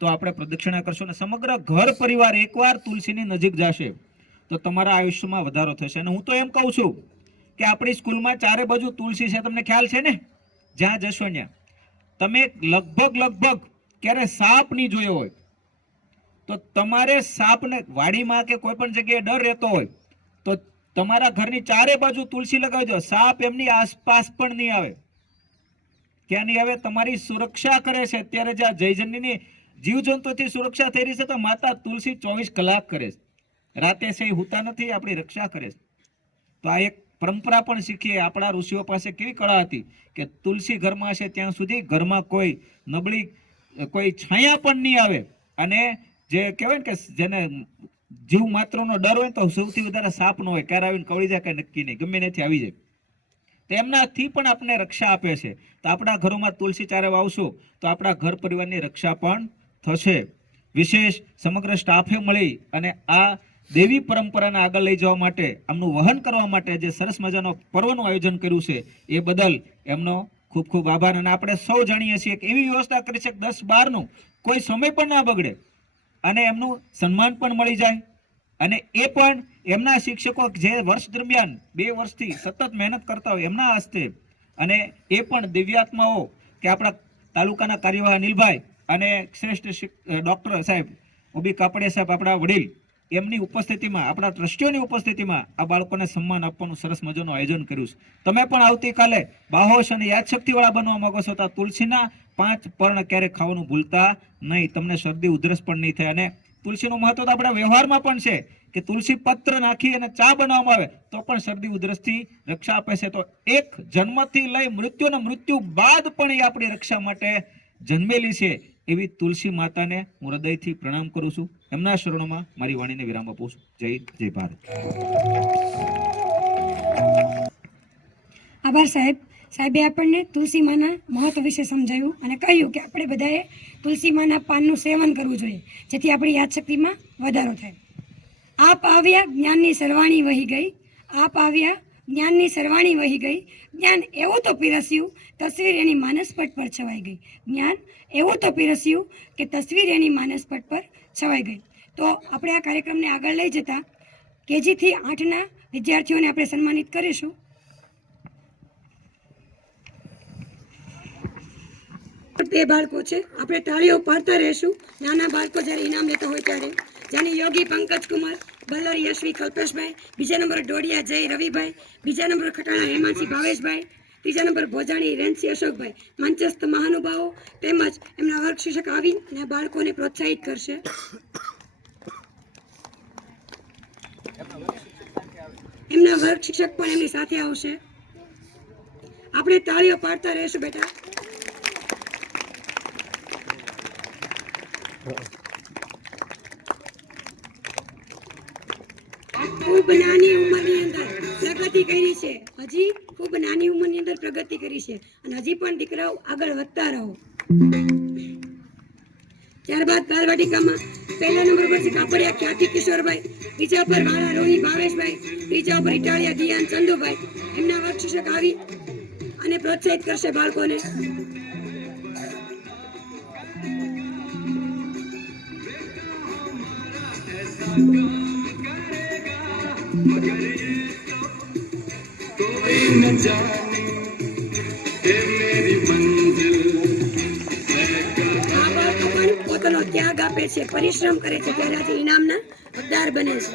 તો આપણે પ્રદક્ષિણા કરશું. અને સમગ્ર ઘર પરિવાર એકવાર તુલસીની નજીક જશે તો તમારા આયુષ્યમાં વધારો થશે. અને હું તો એમ કહું છું કે આપણી સ્કૂલમાં ચારે બાજુ તુલસી છે, તમને ખ્યાલ છે ને? જ્યાં જશો ત્યાં તમે લગભગ ક્યારે સાપ નહીં જોયો હોય તો તમારે સાપને વાડીમાં કે કોઈ પણ જગ્યાએ ડર રહેતો હોય તો તમારા ઘરની ચારે બાજુ તુલસી લગાવી દો, સાપ એમની આસપાસ પણ નહીં આવે. ક્યાં નહીં આવે? તમારી સુરક્ષા કરે છે. અત્યારે જે જયજનની જીવજંતુથી સુરક્ષા થઈ રહી છે તો માતા તુલસી 24 કલાક કરે છે. રાતે છે હુતા નથી, આપણી રક્ષા કરે છે. તો આ એક પરંપરા પણ શીખીએ. આપણા ઋષિઓ પાસે કેવી કળા હતી કે તુલસી ઘરમાં છે ત્યાં સુધી ઘરમાં કોઈ નબળી કોઈ છાયા પણ નહીં આવે. અને જે કહેવાય ને કે જેને જીવ માત્રનો ડર હોય તો સૌથી વધારે સાપ નો હોય, ક્યારે આવીને કવળી જાય કઈ નક્કી નહીં, ગમે ત્યાંથી આવી જાય. તો એમનાથી પણ આપણને રક્ષા આપે છે. તો આપણા ઘરોમાં તુલસી ચારે વાવશો તો આપણા ઘર પરિવારની રક્ષા પણ થશે. વિશેષ સમગ્ર સ્ટાફે મળી અને આ દેવી પરંપરાને આગળ લઈ જવા માટે, આમનું વહન કરવા માટે જે સરસ મજાનો પર્વનું આયોજન કર્યું છે એ બદલ એમનો ખૂબ ખૂબ આભાર. અને આપણે સૌ જાણીએ છીએ કે એવી વ્યવસ્થા કરી છે કે 10-12નું કોઈ સમય પણ ના બગડે અને એમનું સન્માન પણ મળી જાય. અને એ પણ એમના શિક્ષકો જે વર્ષ દરમિયાન 2 વર્ષથી સતત મહેનત કરતા હોય એમના હસ્તે. અને એ પણ દિવ્યાત્માઓ કે આપણા તાલુકાના કાર્યવાહ અનિલભાઈ અને શ્રેષ્ઠ ડૉક્ટર સાહેબ ઓબી કાપડિયા સાહેબ, આપણા વડીલ, એમની ઉપસ્થિતિમાં, આપણા ટ્રસ્ટીઓની ઉપસ્થિતિમાં આ બાળકોને સન્માન આપવાનું સરસ મજાનું આયોજન કર્યું છે. તમે પણ આવતીકાલે બાહોશ અને યાદશક્તિવાળા બનવા માંગો છો તો તુલસીના 5 પર્ણ ક્યારેય ખાવાનું ભૂલતા નહીં. તમને શરદી ઉધરસ પણ નહીં થાય. અને તુલસીનું મહત્વ તો આપણા વ્યવહારમાં પણ છે કે તુલસી પત્ર નાખી અને ચા બનાવવામાં આવે તો પણ શરદી ઉધરસથી રક્ષા આપે છે. તો એક જન્મથી લઈ મૃત્યુ અને મૃત્યુ બાદ પણ એ આપણી રક્ષા માટે જન્મેલી છે એવી તુલસી માતાને હું હૃદયથી પ્રણામ કરું છું. એમના શરણોમાં મારી વાણીને વિરામ આપું છું. જય જય ભારત. આભાર સાહેબ. સાહેબે આપણને તુલસી માના મહત્વ વિશે સમજાવ્યું અને કહ્યું કે આપણે બધાએ તુલસી માના પાનનું સેવન કરવું જોઈએ જેથી આપણી યાદશક્તિમાં વધારો થાય. આપ આવ્યા જ્ઞાનની સરવાણી વહી ગઈ, આપ આવ્યા જ્ઞાનની સરવાણી વહી ગઈ, જ્ઞાન એવું તો પીરસ્યું તસવીર એની માનસપટ પર છવાઈ ગઈ, જ્ઞાન એવું તો પીરસ્યું કે તસવીર એની માનસપટ પર છવાઈ ગઈ. તો આપણે આ કાર્યક્રમને આગળ લઈ જતા કેજીથી 8ના વિદ્યાર્થીઓને આપણે સન્માનિત કરીશું. બે બાળકો છે, આપણે તાળીઓ પાડતા રહેશું. નાના બાળકો જ્યારે ઇનામ લેતા હોય ત્યારે જાની યોગી પંકજ કુમાર, બલ્લર યશવી કલ્પેશભાઈ, બીજા નંબર ડોડિયા જય રવિભાઈ, બીજા નંબર ખટાણા હેમાંશી ભાવેશભાઈ, ત્રીજા નંબર ભોજાણી રેન્સી અશોકભાઈ, મંચસ્થ મહાનુભાવો તેમજ એમના વર્ગ શિક્ષક આવી અને બાળકોને પ્રોત્સાહિત કરશે. એમના વર્ગ શિક્ષક પણ એમની સાથે આવશે. આપણે તાળીઓ પાડતા રહેશું બેટા. ખૂબ નાની ઉંમરની અંદર પ્રગતિ કરી છે, હજી ખૂબ નાની ઉંમરની અંદર પ્રગતિ કરી છે અને હજી પણ દીકરાઓ આગળ વધતા રહો. ત્યારબાદ બાલવાટિકામાં પહેલા નંબર પર છે કાપડિયા ખ્યાતિ કિશોરભાઈ, બીજા પર વાળા રોહી ભાવેશભાઈ, ત્રીજા પર ઇટાળિયા દિયાન ચંદુભાઈ. એમના વર્ગ શિક્ષક આવી અને પ્રોત્સાહિત કરશે બાળકોને. પોતાનો ત્યાગ આપે છે, પરિશ્રમ કરે છે ત્યારે આજે ઇનામના હકદાર બને છે.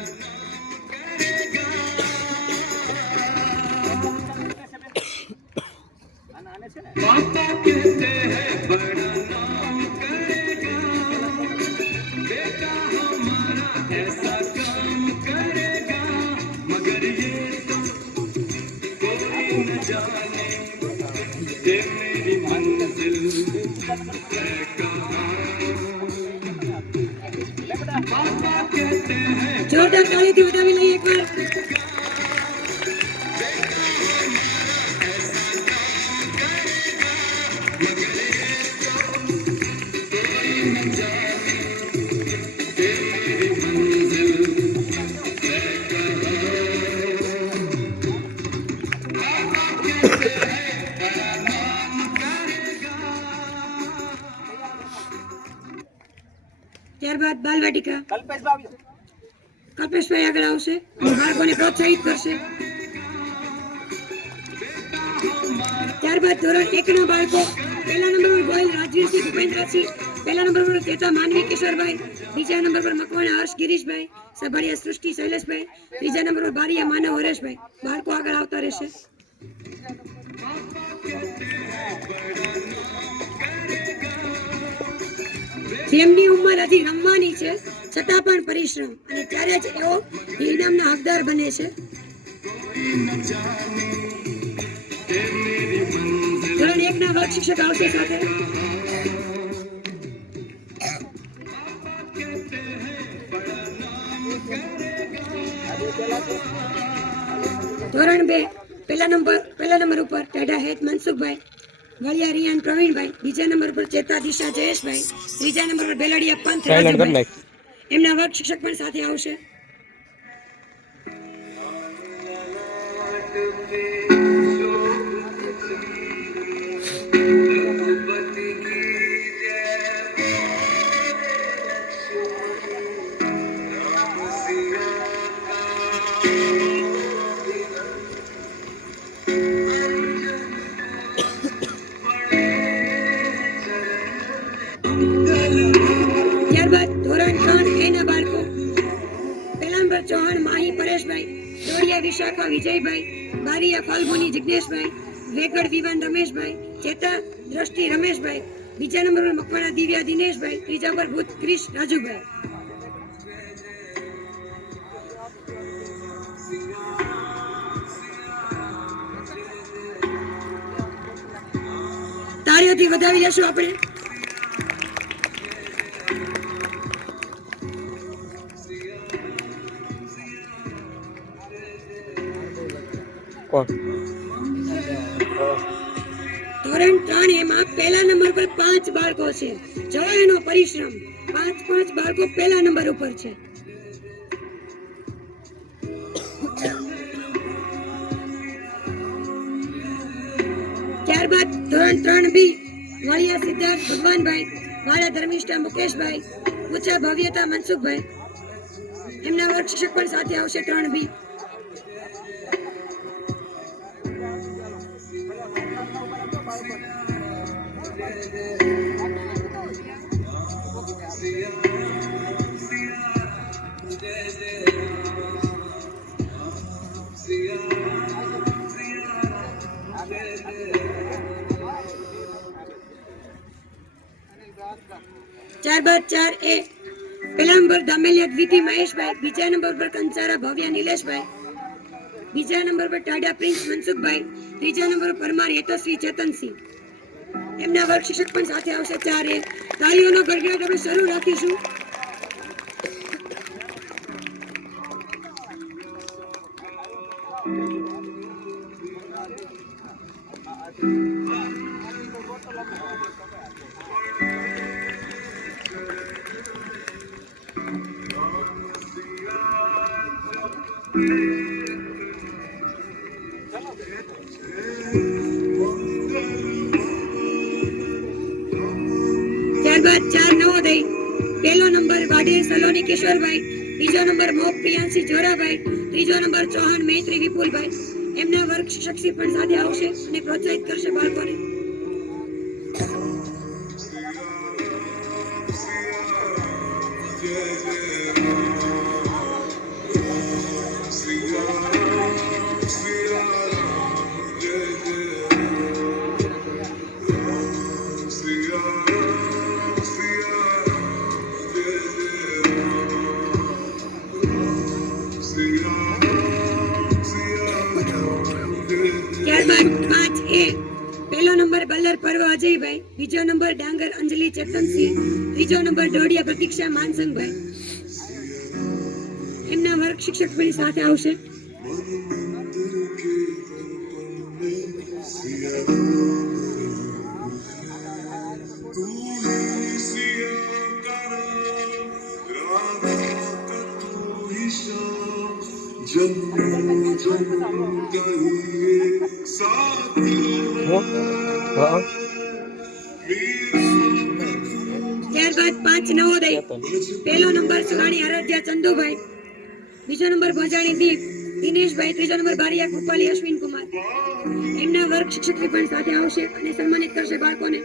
જોરદાર તાળીથી વધાવી લઈએ એકવાર. ત્યારબાદ બાલવાટિકા કલ્પેશભાઈ આગળ આવશે, બાળકોને પ્રોત્સાહિત કરશે. ત્યારબાદ ધોરણ 1ના બાળકો, પહેલા નંબર પર ગોયલ રાજવીરસિંહ ભૂપેન્દ્રસિંહ, પહેલા નંબર પર ચેતા માનવી કિશોરભાઈ, બીજા નંબર પર મકવાણા હર્ષ ગિરીશભાઈ, સભાડિયા સૃષ્ટિ શૈલેષભાઈ, ત્રીજા નંબર પર બારિયા માનવ હરેશભાઈ. બાળકો આગળ આવતા રહેશે. જેમની ઉંમર હજી રમવાની છે છતાં પણ પરિશ્રમ અને ત્યારે જ એઓ ઇનામના હકદાર બને છે. ધોરણ 1ના વર્ગ શિક્ષક આવશે સાથે. ધોરણ 2 પહેલા નંબર ઉપર ટાઢા હેત મનસુખભાઈ, વળિયા રિયાન પ્રવીણભાઈ, બીજા નંબર પર ચેતા દિશા જયેશભાઈ, ત્રીજા નંબર પર બેલાડિયા પંથ રાજુભાઈ. એમના વર્ગ શિક્ષક પણ સાથે આવશે. ત્યારબાદ ધોરણ 3 ના બાળકો, પહેલા નંબર ચૌહાણ માહી પરેશભાઈ, ડોડિયા વિશાખા વિજયભાઈ, બારિયા ફાલ્ગુની જિજ્ઞેશભાઈ, વેગડ વિવાન રમેશભાઈ, ચેતા દ્રષ્ટિ રમેશભાઈ, બીજા નંબર પર મકવાણા દિવ્યા દિનેશભાઈ, ત્રીજા પર ભૂત ક્રિશ રાજુભાઈ. તાળીઓથી વધાવી લેશું આપણે. કોણ ધોરણ 3 એમાં પહેલા નંબર પર 5 બાળકો છે. જો એનો પરિશ્રમ 5 બાળકો પહેલા નંબર ઉપર છે. ત્યારબાદ ધોરણ 3 બી વાળિયા સિદ્ધાર્થ ભગવાનભાઈ, વાળા ધર્મિષ્ઠા મુકેશભાઈ, ઊંચા ભવ્યતા મનસુખભાઈ. એમના વર્ગ શિક્ષક પણ સાથે આવશે 3 બી. ત્યારબાદ 4A પહેલા નંબર દામેલિયા દ્વિતી મહેશભાઈ, બીજા નંબર પર કંસારા ભવ્ય નિલેશભાઈ, બીજા નંબર પર ટાડા પ્રિન્સ મનસુખભાઈ, ત્રીજા નંબર પર પરમાર યતશ્રી ચેતનસિંહ. એમના વર્ગ શિક્ષક પણ સાથે આવશે 4A. તાળીઓનો ગડગડાટ આપણે શરૂ રાખીશું. ત્યારબાદ 4 નવોદય પહેલો નંબર વાઢેર સલોની કિશોરભાઈ, બીજો નંબર મોપ પ્રિયાંશી જોરાભાઈ, ત્રીજો નંબર ચૌહાણ મૈત્રી વિપુલભાઈ. એમના વર્ગ શિક્ષક પણ સાથે આવશે અને પ્રોત્સાહિત કરશે બાળકોને. ત્યારબાદ 5A પહેલો નંબર બલ્લર પર્વ અજયભાઈ, બીજો નંબર ડાંગર અંજલિ ચેતનસિંહ, ત્રીજો નંબર ડોડિયા પ્રતીક્ષા માનસંગભાઈ. એમના વર્ગ શિક્ષક પણ સાથે આવશે. ત્યારબાદ 5 નવોદય પહેલો નંબર સુરાણી આરાધ્યા ચંદુભાઈ, બીજો નંબર ભોજાણી દીપ દિનેશભાઈ, ત્રીજો નંબર બારિયા કૃપાલી અશ્વિન કુમાર. એમના વર્ગ શિક્ષક પણ સાથે આવશે અને સન્માનિત કરશે બાળકોને.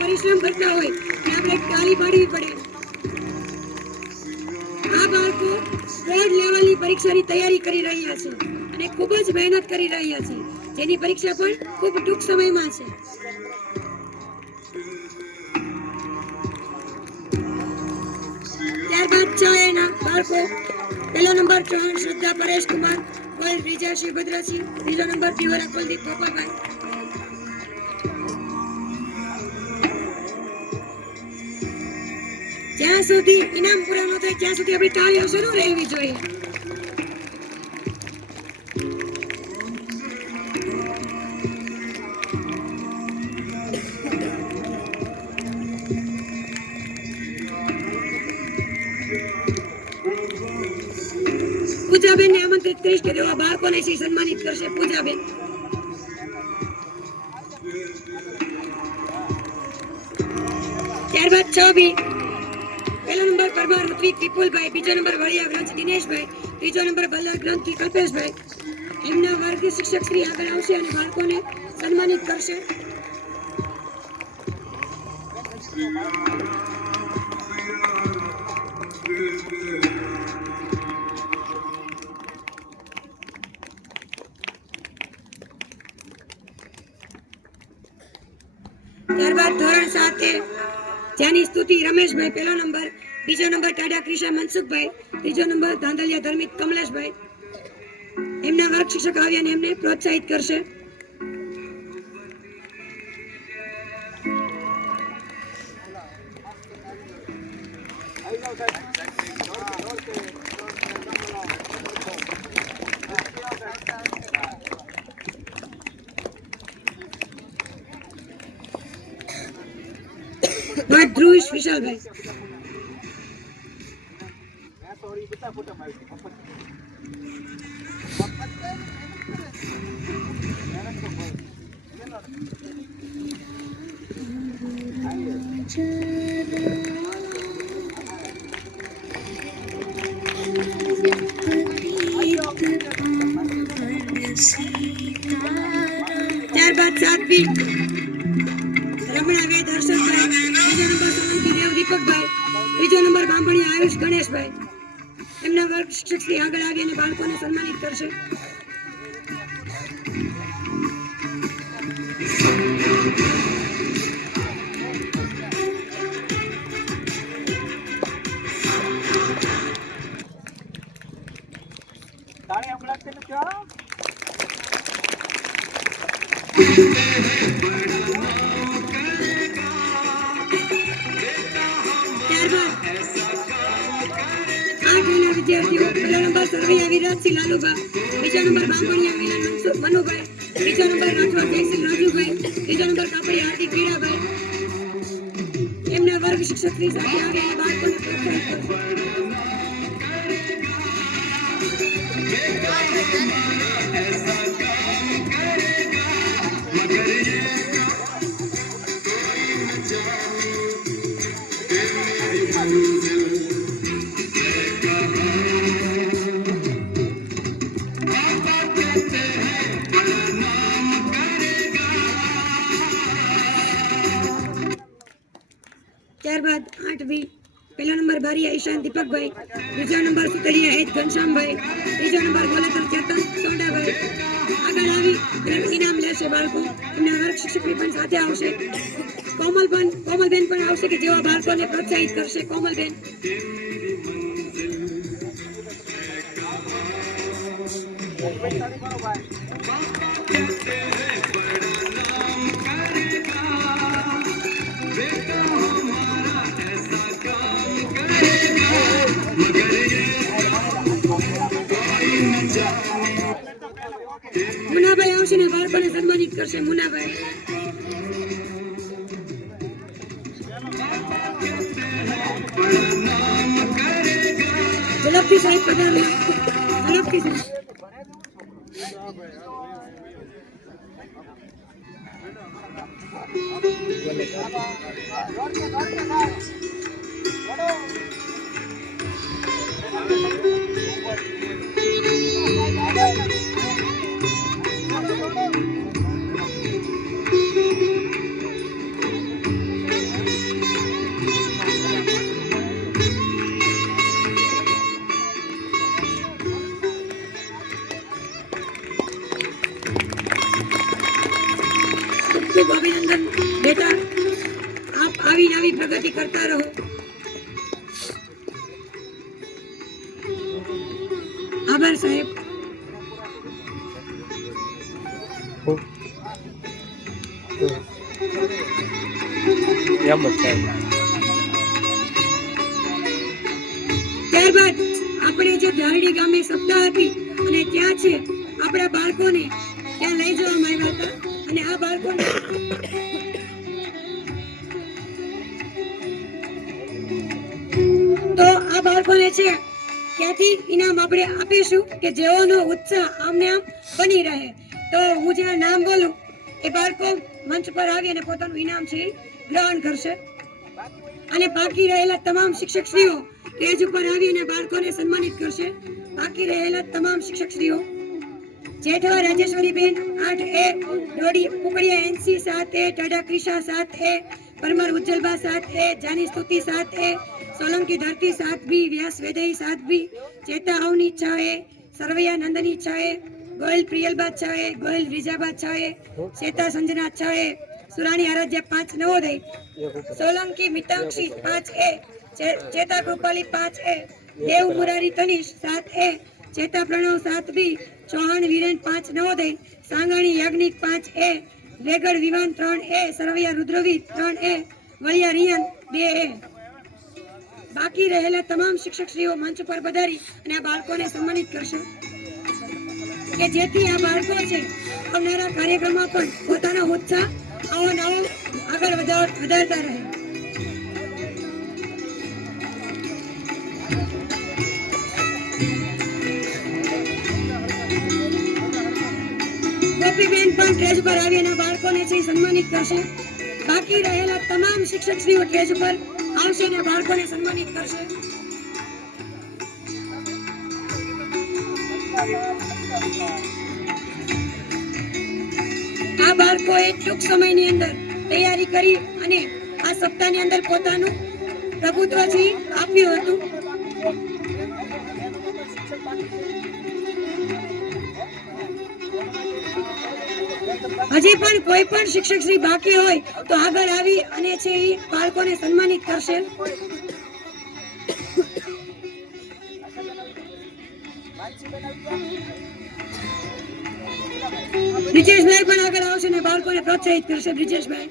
પરિશ્રમ કરતા હોય કે આપણે તાળી પાડવી પડે. આ બાળકો બોર્ડ લેવલની પરીક્ષાની તૈયારી કરી રહ્યા છે અને ખૂબ જ મહેનત કરી રહ્યા છે, જેની પરીક્ષા પણ ખૂબ ટૂંક સમયમાં છે. ત્યારબાદ 6A ના બાળકો પહેલો નંબર ચૌહાણ શ્રદ્ધા પરેશ કુમાર, કોઈ રીજા શિવભદ્રસિંહ, બીજો નંબર દિવારા કુલદીપ ગોપાભાઈ. જ્યાં સુધી ઇનામ પૂરા ન થાય ત્યાં સુધી આપણી તાળીઓ શરૂ રહેવી જોઈએ. પૂજાબેનને આમંત્રિત કરીશ કે તેઓ બાળકોને સન્માનિત કરશે. પૂજાબેન. ત્યારબાદ 6B પહેલો નંબર પરમાર ઋત્વિક વિપુલભાઈ, બીજો નંબર વળિયા ગ્રંથ દિનેશભાઈ, ત્રીજો નંબર બલ્લર ગ્રંથથી કલ્પેશભાઈ. એમના વર્ગ શિક્ષક શ્રી આગળ આવશે અને બાળકોને સન્માનિત કરશે. 7A, જ્યાંની સ્તુતિ રમેશભાઈ પહેલો નંબર, બીજો નંબર ટાડા ક્રિશા મનસુખભાઈ, ત્રીજો નંબર ધાંધલિયા ધર્મિક કમલેશભાઈ. એમના વર્ગ શિક્ષક આવ્યા અને એમને પ્રોત્સાહિત કરશે. ભટ્ટ ધ્રુવેશ વિશાલભાઈ. ત્યારબાદ 7B રમણા વેદ હર્ષદભાઈ, બીજો નંબર સોલંકી દેવ દીપકભાઈ, ત્રીજો નંબર બાંભણિયા આયુષ ગણેશભાઈ. એમના વર્ગ શિક્ષક શ્રી આગળ આવી અને બાળકોને સન્માનિત કરશે. વિદ્યાર્થીઓ પહેલો નંબર સરવૈયા વિરાજસિંહ લાલુબા, બીજો નંબર બાંભણિયા મિલન મનસુખ મનુભાઈ, ત્રીજો નંબર રાઠવા જયસિંહ રાજુભાઈ, ત્રીજો નંબર કાપડી હાર્દિક વીરાભાઈ. એમના વર્ગ શિક્ષક શ્રી સાથે આવી અને બાળકોને પ્રોત્સાહિત કરશે. ત્યારબાદ 8B પહેલો નંબર બારિયા ઈશાન દીપકભાઈ, બીજો નંબર સુતળિયા હેત ઘનશ્યામભાઈ, ત્રીજો નંબર ગોલેકર ચેતન સોંડાભાઈ. આગળ આવી ઇનામ લેશે બાળકો. એમના વર્ગ શિક્ષકની પણ સાથે આવશે. કોમલબેન પણ આવશે કે જેવા બાળકોને પ્રોત્સાહિત કરશે. કોમલબેન. મુનાભાઈ આવશે ને બાળકોને સન્માનિત કરશે. મુનાભાઈ. ઝડપથી સાહેબ પધારો. ઝડપથી સાહેબ. ખૂબ અભિનંદન બેટા. આપ આવી નવી પ્રગતિ કરતા રહો. આભાર સાહેબ. ત્યારબાદ આપણે જે ધારડી ગામે સપ્તાહ હતી અને ત્યાં છે આપણા બાળકોને ત્યાં લઈ જવામાં આવ્યા હતા અને આ બાળકોને તો આ બાળકોને છે ત્યાંથી ઇનામ આપણે આપીશું કે જેઓનો ઉત્સાહ આમને આમ બની રહે. તો હું જ્યાં નામ બોલું એ બાળકો મંચ પર આવી અને પોતાનું ઇનામ છે ગ્રહણ કરશે અને બાકી રહેલા તમામ શિક્ષકશ્રીઓ સ્ટેજ ઉપર આવી અને બાળકોને સન્માનિત કરશે. બાકી રહેલા તમામ શિક્ષકશ્રીઓ Jethva Rajeshwariben 8A, Dodi Kukadiya NC 7A, Tada Krisha 7A, Parmar Ujjalba 7A, Jani Stuti 7A, Solanki ધરતી 7B, વ્યાસ વેદઈ 7B, ચેતા અવની 6A, સરવૈયા નંદની 6A, Goyal પ્રિયલબા 6A, Goyal રીજાબા 6A, ચેતા સંજના 6A, સુરાણી આરાધ્યા 5 નવોદય, સોલંકી મિતાક્ષી 5A, ચેતા કૃપાલી 5A, દેવ મુરારી તનિષ 7A, ચેતા Pranab 7B, Chauhan Viren 5 Navodaya, Sangani Yagnik 5A, Vegad Vivaan 3A, Sarvaiya રુદ્રવી 3A, વળિયા Riyan 2A. બાકી રહેલા તમામ શિક્ષકશ્રીઓ મંચ પર પધારી અને આ બાળકોને સન્માનિત કરશે કે જેથી આ બાળકો છે આવનારા કાર્યક્રમમાં પણ પોતાનો ઉત્સાહ આવો નવો આગળ વધારતા રહે. ગોપીબેન પણ સ્ટેજ પર આવી અને બાળકોને છે સન્માનિત કરશે. બાકી રહેલા તમામ શિક્ષકશ્રીઓ સ્ટેજ પર આવશે અને બાળકોને સન્માનિત કરશે. આ બાળકોએ ટૂંક સમયની અંદર તૈયારી કરી અને આ સપ્તાહની અંદર પોતાનું પ્રભુત્વ આપ્યું હતું. હજી પણ કોઈ પણ શિક્ષકશ્રી બાકી હોય તો આગળ આવી અને છે એ બાળકોને સન્માનિત કરશે. બ્રિજેશભાઈ પણ આગળ આવશે અને બાળકોને પ્રોત્સાહિત કરશે. બ્રિજેશભાઈ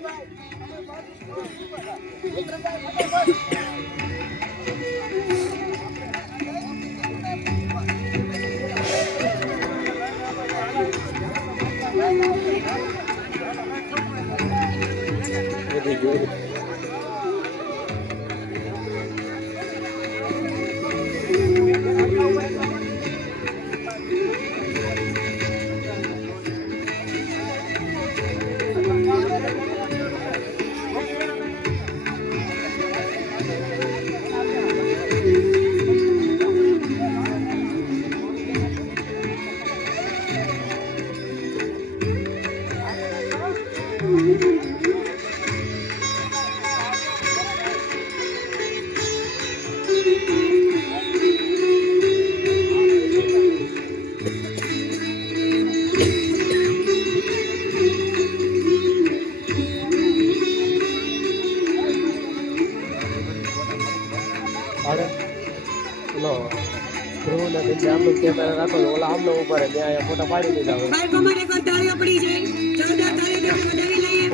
બાળકો માટે એકવાર તાળીઓ પડી જાય. જોરદાર તાળીઓ વધારી લઈએ.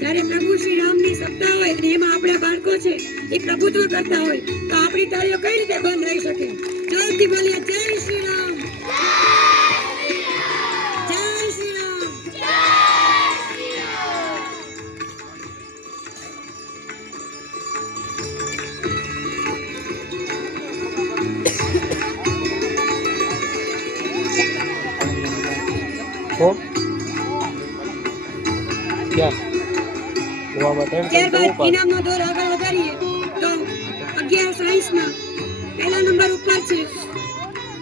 જ્યારે પ્રભુ શ્રી રામની સત્તા હોય અને એમાં આપણા બાળકો છે એ પ્રભુત્વ કરતા હોય તો આપણી તાળીઓ કઈ રીતે બંધ રહી શકે? જોરથી બોલીએ જય શ્રી રામ, જય શ્રી રામ. ત્યારબાદ ઇનામનો દોર આગળ વધારીએ તો 11 સાયન્સમાં પહેલા નંબર ઉપર છે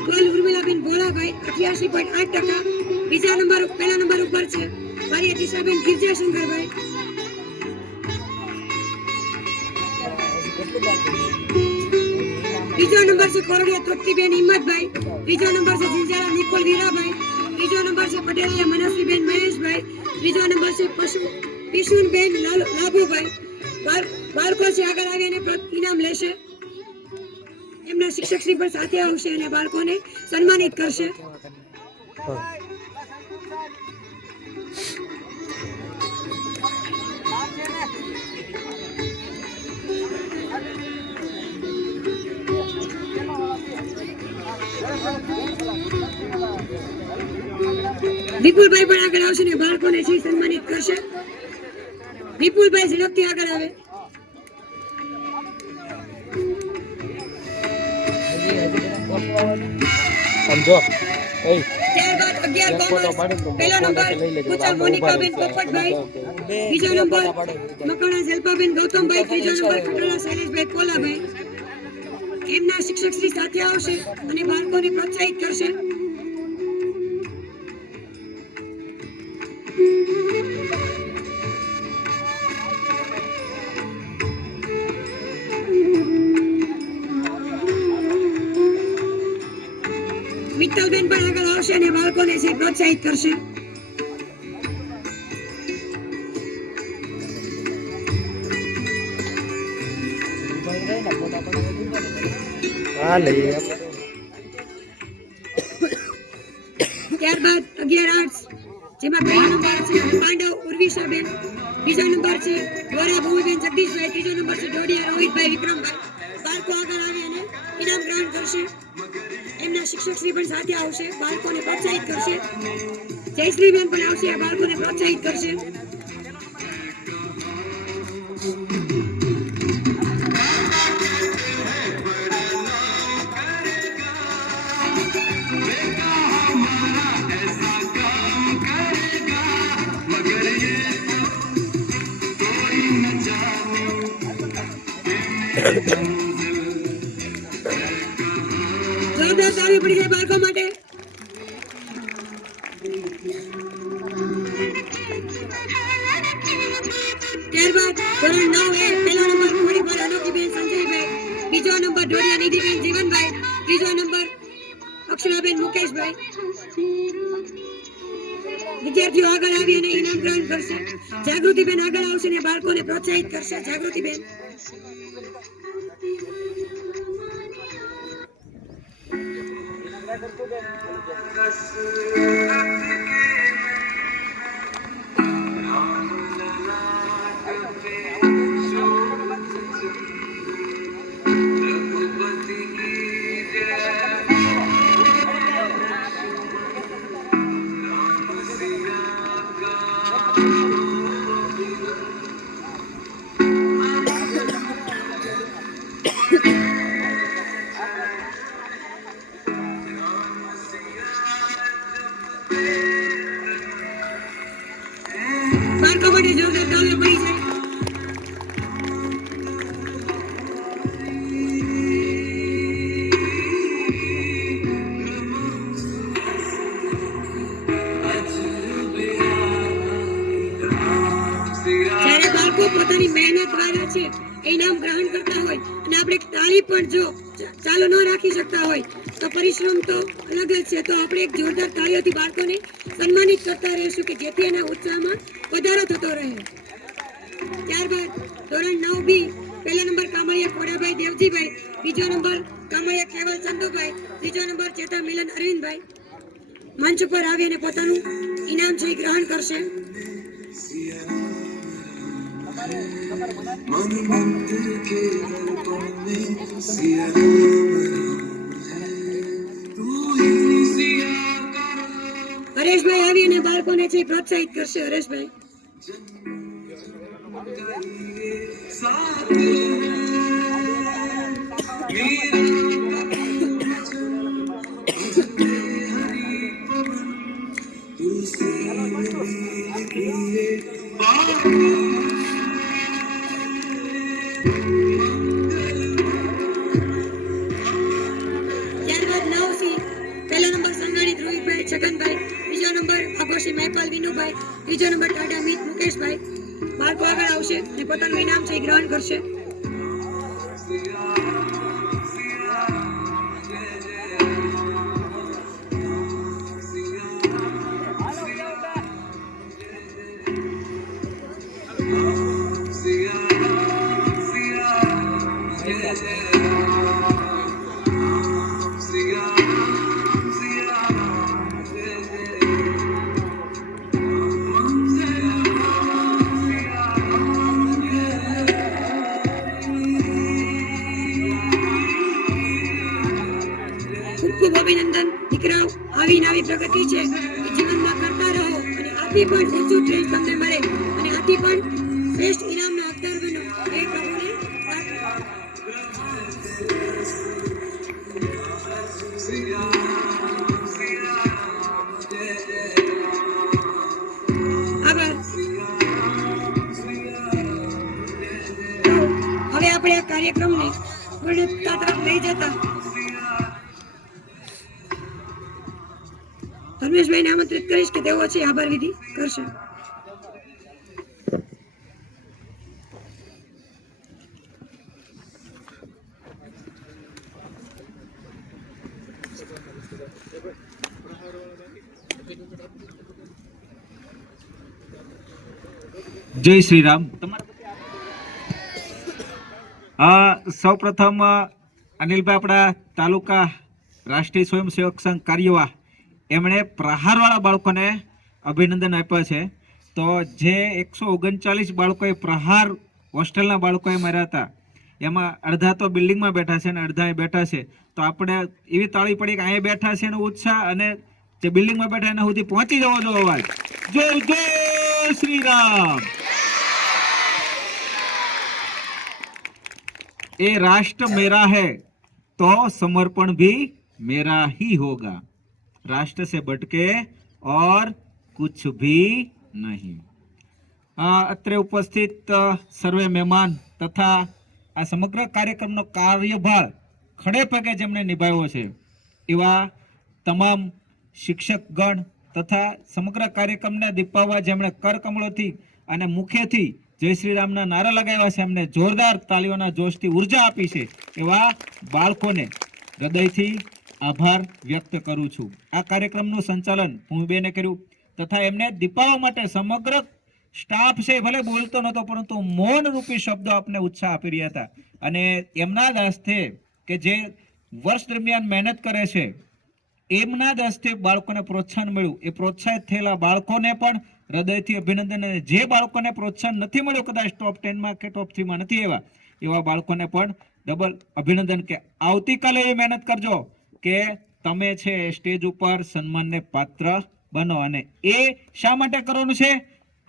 ગોલ ઉર્મિલાબેન ભોળાભાઈ 88.8%. બીજા પહેલા નંબર ઉપર છે મારી દિશાબેન ગિરજાશંકરભાઈ. બીજો નંબર છે કોરડિયા તૃપ્તિબેન હિંમતભાઈ. ત્રીજો નંબર છે જિંજારા નિકોલ વીરાભાઈ. ત્રીજો નંબર છે પટેલિયા મનસ્વીબેન મહેશભાઈ. ત્રીજો નંબર છે પિશુનબેન લાભુભાઈ. બાળકો છે આગળ આવી અને ઇનામ લેશે. એમના શિક્ષકશ્રી પણ સાથે આવશે અને બાળકોને સન્માનિત કરશે. વિપુલભાઈ પણ આગળ આવશે ને બાળકોને સન્માનિત કરશે. વિપુલભાઈ ઝડપથી આગળ આવે. ત્યારબાદ 11 કોમર્સ પહેલો નંબર પૂછા મોનિકાબેન પોપટભાઈ. બીજો નંબર મકવાણા શિલ્પાબેન ગૌતમભાઈ. ત્રીજો નંબર કટોળા શૈલેષભાઈ કોલાભાઈ. એમના શિક્ષકશ્રી સાથે આવશે અને બાળકોને પ્રોત્સાહિત કરશે. આવશે અને બાળકોને છે પ્રોત્સાહિત કરશે. હા લઈએ ત્યારબાદ 11 આર્ટ્સ જેમાં પહેલો નંબર છે પાંડવ ઉર્વિશાબેન, બીજો નંબર છે દ્વારા ભૂમિબેન જગદીશભાઈ, ત્રીજો નંબર છે ડોડિયા રોહિતભાઈ વિક્રમભાઈ. બાળકો આગળ આવી અને ઇનામ ગ્રહણ કરશે. એમના શિક્ષકશ્રી પણ સાથે આવશે, બાળકોને પ્રોત્સાહિત કરશે. જયશ્રીબેન પણ આવશે, આ બાળકોને પ્રોત્સાહિત કરશે. જોરદાર તાળી પડી જાય બાળકો માટે. ત્યારબાદ ધોરણ 9 એ પહેલો નંબર ખોડીપર અનોખીબેન સંજયભાઈ, બીજો નંબર ડોડિયા નિધિબેન જીવનભાઈ, ત્રીજો નંબર અક્ષરાબેન મુકેશભાઈ. વિદ્યાર્થીઓ આગળ આવી અને ઇનામ ગ્રહણ કરશે. જાગૃતિબેન આગળ આવશે અને બાળકોને પ્રોત્સાહિત કરશે. જાગૃતિબેન. બાળકો માટે જોરદાર તાળીઓ પડી જાય. જ્યારે બાળકો પોતાની મહેનત દ્વારા છે ઇનામ ગ્રહણ કરતા હોય અને આપણે તાળી પણ જો ચાલુ ન રાખી શકતા હોય તો પરિશ્રમ તો અલગ જ છે. તો આપણે એક જોરદાર તાળીઓથી બાળકોને સન્માનિત કરતા રહીશું કે જેથી એના ઉત્સાહમાં વધારો થતો રહે. ત્યારબાદ ધોરણ 9B પહેલો નંબર કામળિયા ખોડાભાઈ દેવજીભાઈ, બીજો નંબર કામળિયા કેવલ ચંદુભાઈ, ત્રીજો નંબર ચેતા મિલન અરવિંદભાઈ મંચ ઉપર આવી અને પોતાનું ઇનામ છે ગ્રહણ કરશે. હરેશભાઈ આવી અને બાળકોને છે પ્રોત્સાહિત કરશે. હરેશભાઈ. ત્યારબાદ 9C પહેલો નંબર સંગાણી ધ્રુવીભાઈ છગનભાઈ, બીજો નંબર અઘોષી મહેપાલ વિનુભાઈ, ત્રીજો નંબર ટાટા મિત મુકેશભાઈ. બાળકો આગળ આવશે અને પોતાનું ઇનામ છે ગ્રહણ કરશે. ખૂબ અભિનંદન દીકરાઓ. આવી નવી પ્રગતિ છે જીવનમાં કરતા રહો અને આથી પણ ઊંચું ટ્રેન્ડ તમને મળે અને આથી પણ શ્રેષ્ઠ ઇનામના હકદાર બનો એ પ્રભુને પ્રાર્થના. આભાર. હવે આપણે આ કાર્યક્રમને પૂર્ણતા તરફ લઈ જતા ધર્મેશભાઈને આમંત્રિત કરીશ કે તેઓ છે આભાર વિધિ કરશે. જય શ્રી રામ. સૌ પ્રથમ અનિલભાઈ આપણા તાલુકા રાષ્ટ્રીય સ્વયંસેવક સંઘ કાર્યવાહ એમણે પ્રહારવાળા બાળકોને અભિનંદન આપ્યા છે. તો જે 139 બાળકોએ પ્રહાર હોસ્ટેલના બાળકોએ માર્યા હતા એમાં અડધા તો બિલ્ડિંગમાં બેઠા છે અને અડધા અહીં બેઠા છે. તો આપણે એવી તાળી પડી કે અહીંયા બેઠા છે એનો ઉત્સાહ અને જે બિલ્ડિંગમાં બેઠા એના સુધી પહોંચી જવો જો અવાજ. જય જય શ્રી રામ. ये राष्ट्र मेरा है तो समर्पण भी मेरा ही होगा. राष्ट्र से बढ़के और कुछ भी नहीं. અત્રે ઉપસ્થિત સર્વે મહેમાન તથા આ સમગ્ર કાર્યક્રમનો કાર્યભાર ખડે પગે જેમણે નિભાવ્યો છે એવા તમામ શિક્ષકગણ તથા સમગ્ર કાર્યક્રમને દીપાવવા જેમણે કરકમળોથી અને મુખેથી જય શ્રી રામના નારા લગાવ્યા છે, એમને જોરદાર તાલીઓના જોશથી ઉર્જા આપી છે એવા બાળકોને હૃદયથી આભાર વ્યક્ત કરું છું. આ કાર્યક્રમનું સંચાલન ભૂમિબેને કર્યું તથા એમને દીપાવવા માટે સમગ્ર સ્ટાફ છે ભલે બોલતો નહોતો પરંતુ મૌન રૂપી શબ્દો આપને ઉત્સાહ આપી રહ્યા હતા. અને એમના જ હસ્તે કે જે વર્ષ દરમિયાન મહેનત કરે છે એમના જ હસ્તે બાળકોને પ્રોત્સાહન મળ્યું. એ પ્રોત્સાહિત થયેલા બાળકોને પણ હૃદયથી અભિનંદન. અને જે બાળકોને પ્રોત્સાહન નથી મળ્યું, કદાચ ટોપ 10માં કે ટોપ 3માં નથી આવ્યા, એવા બાળકોને પણ ડબલ અભિનંદન કે આવતીકાલે એ મહેનત કરજો કે તમે છે સ્ટેજ ઉપર સન્માનને પાત્ર બનો. અને એ શા માટે કરવાનું છે?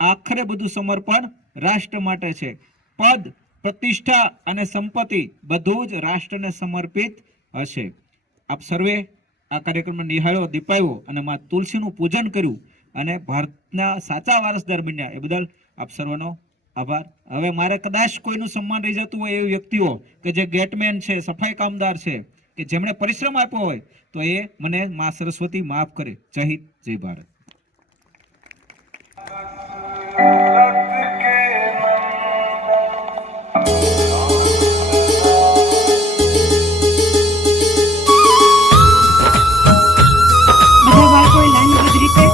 આખરે બધું સમર્પણ રાષ્ટ્ર માટે છે. પદ, પ્રતિષ્ઠા અને સંપત્તિ બધું જ રાષ્ટ્રને સમર્પિત હશે. આપ સર્વે આ કાર્યક્રમને નિહાળ્યો, દીપાવ્યો અને માં તુલસીનું પૂજન કર્યું અને ભારતના સાચા વારસદાર બન્યા. એ બદલ આપ સર્વનો આભાર. હવે મારે કદાચ કોઈનું સન્માન રહી જતું હોય એવી વ્યક્તિઓ કે જે ગેટમેન છે, સફાઈ કામદાર છે, કે જેમણે પરિશ્રમ આપ્યો હોય તો એ મને માં સરસ્વતી માફ કરે. જય હિન્દ, જય ભારત. બધા બાળકોએ લાઈનબદ્ધ રીતે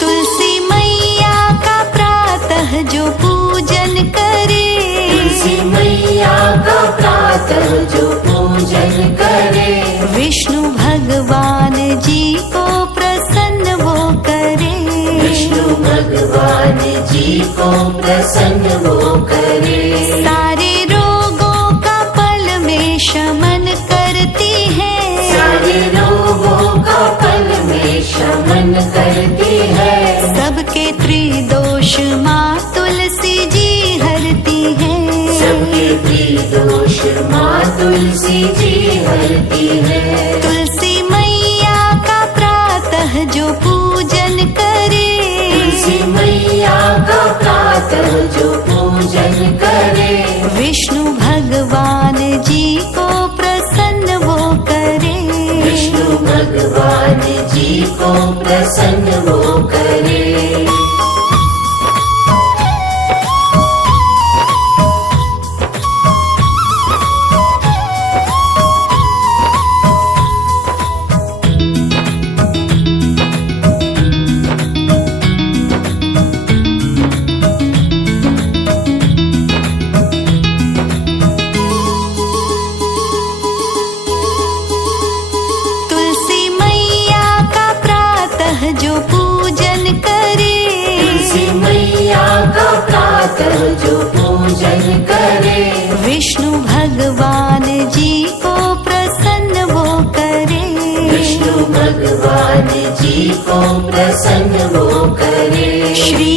तुलसी मैया का प्रातः जो पूजन करे, तुलसी मैया का प्रातः जो पूजन करे, विष्णु भगवान जी को प्रसन्न वो करे, विष्णु भगवान जी को प्रसन्न वो करे, सारे रोगों का पल में शमन करती है, सारे रोगों का पल में शमन करती है, सबके त्रिदोष माँ तुलसी जी हरती है, सबके त्रिदोष माँ तुलसी जी हरती है. तुलसी मैया का प्रातः जो पूजन करे, तुलसी मैया का प्रातः जो पूजन करे, विष्णु भगवान जी को प्रसन्न वो करे, विष्णु भगवान जी को प्रसन्न वो करे. तुलसी मैया का प्रातः जो पूजन करे, तुलसी मैया का प्रातः जो पूजन करे, विष्णु भगवान जी को प्रसन्न वो करे, विष्णु भगवान जी को प्रसन्न वो करे. श्री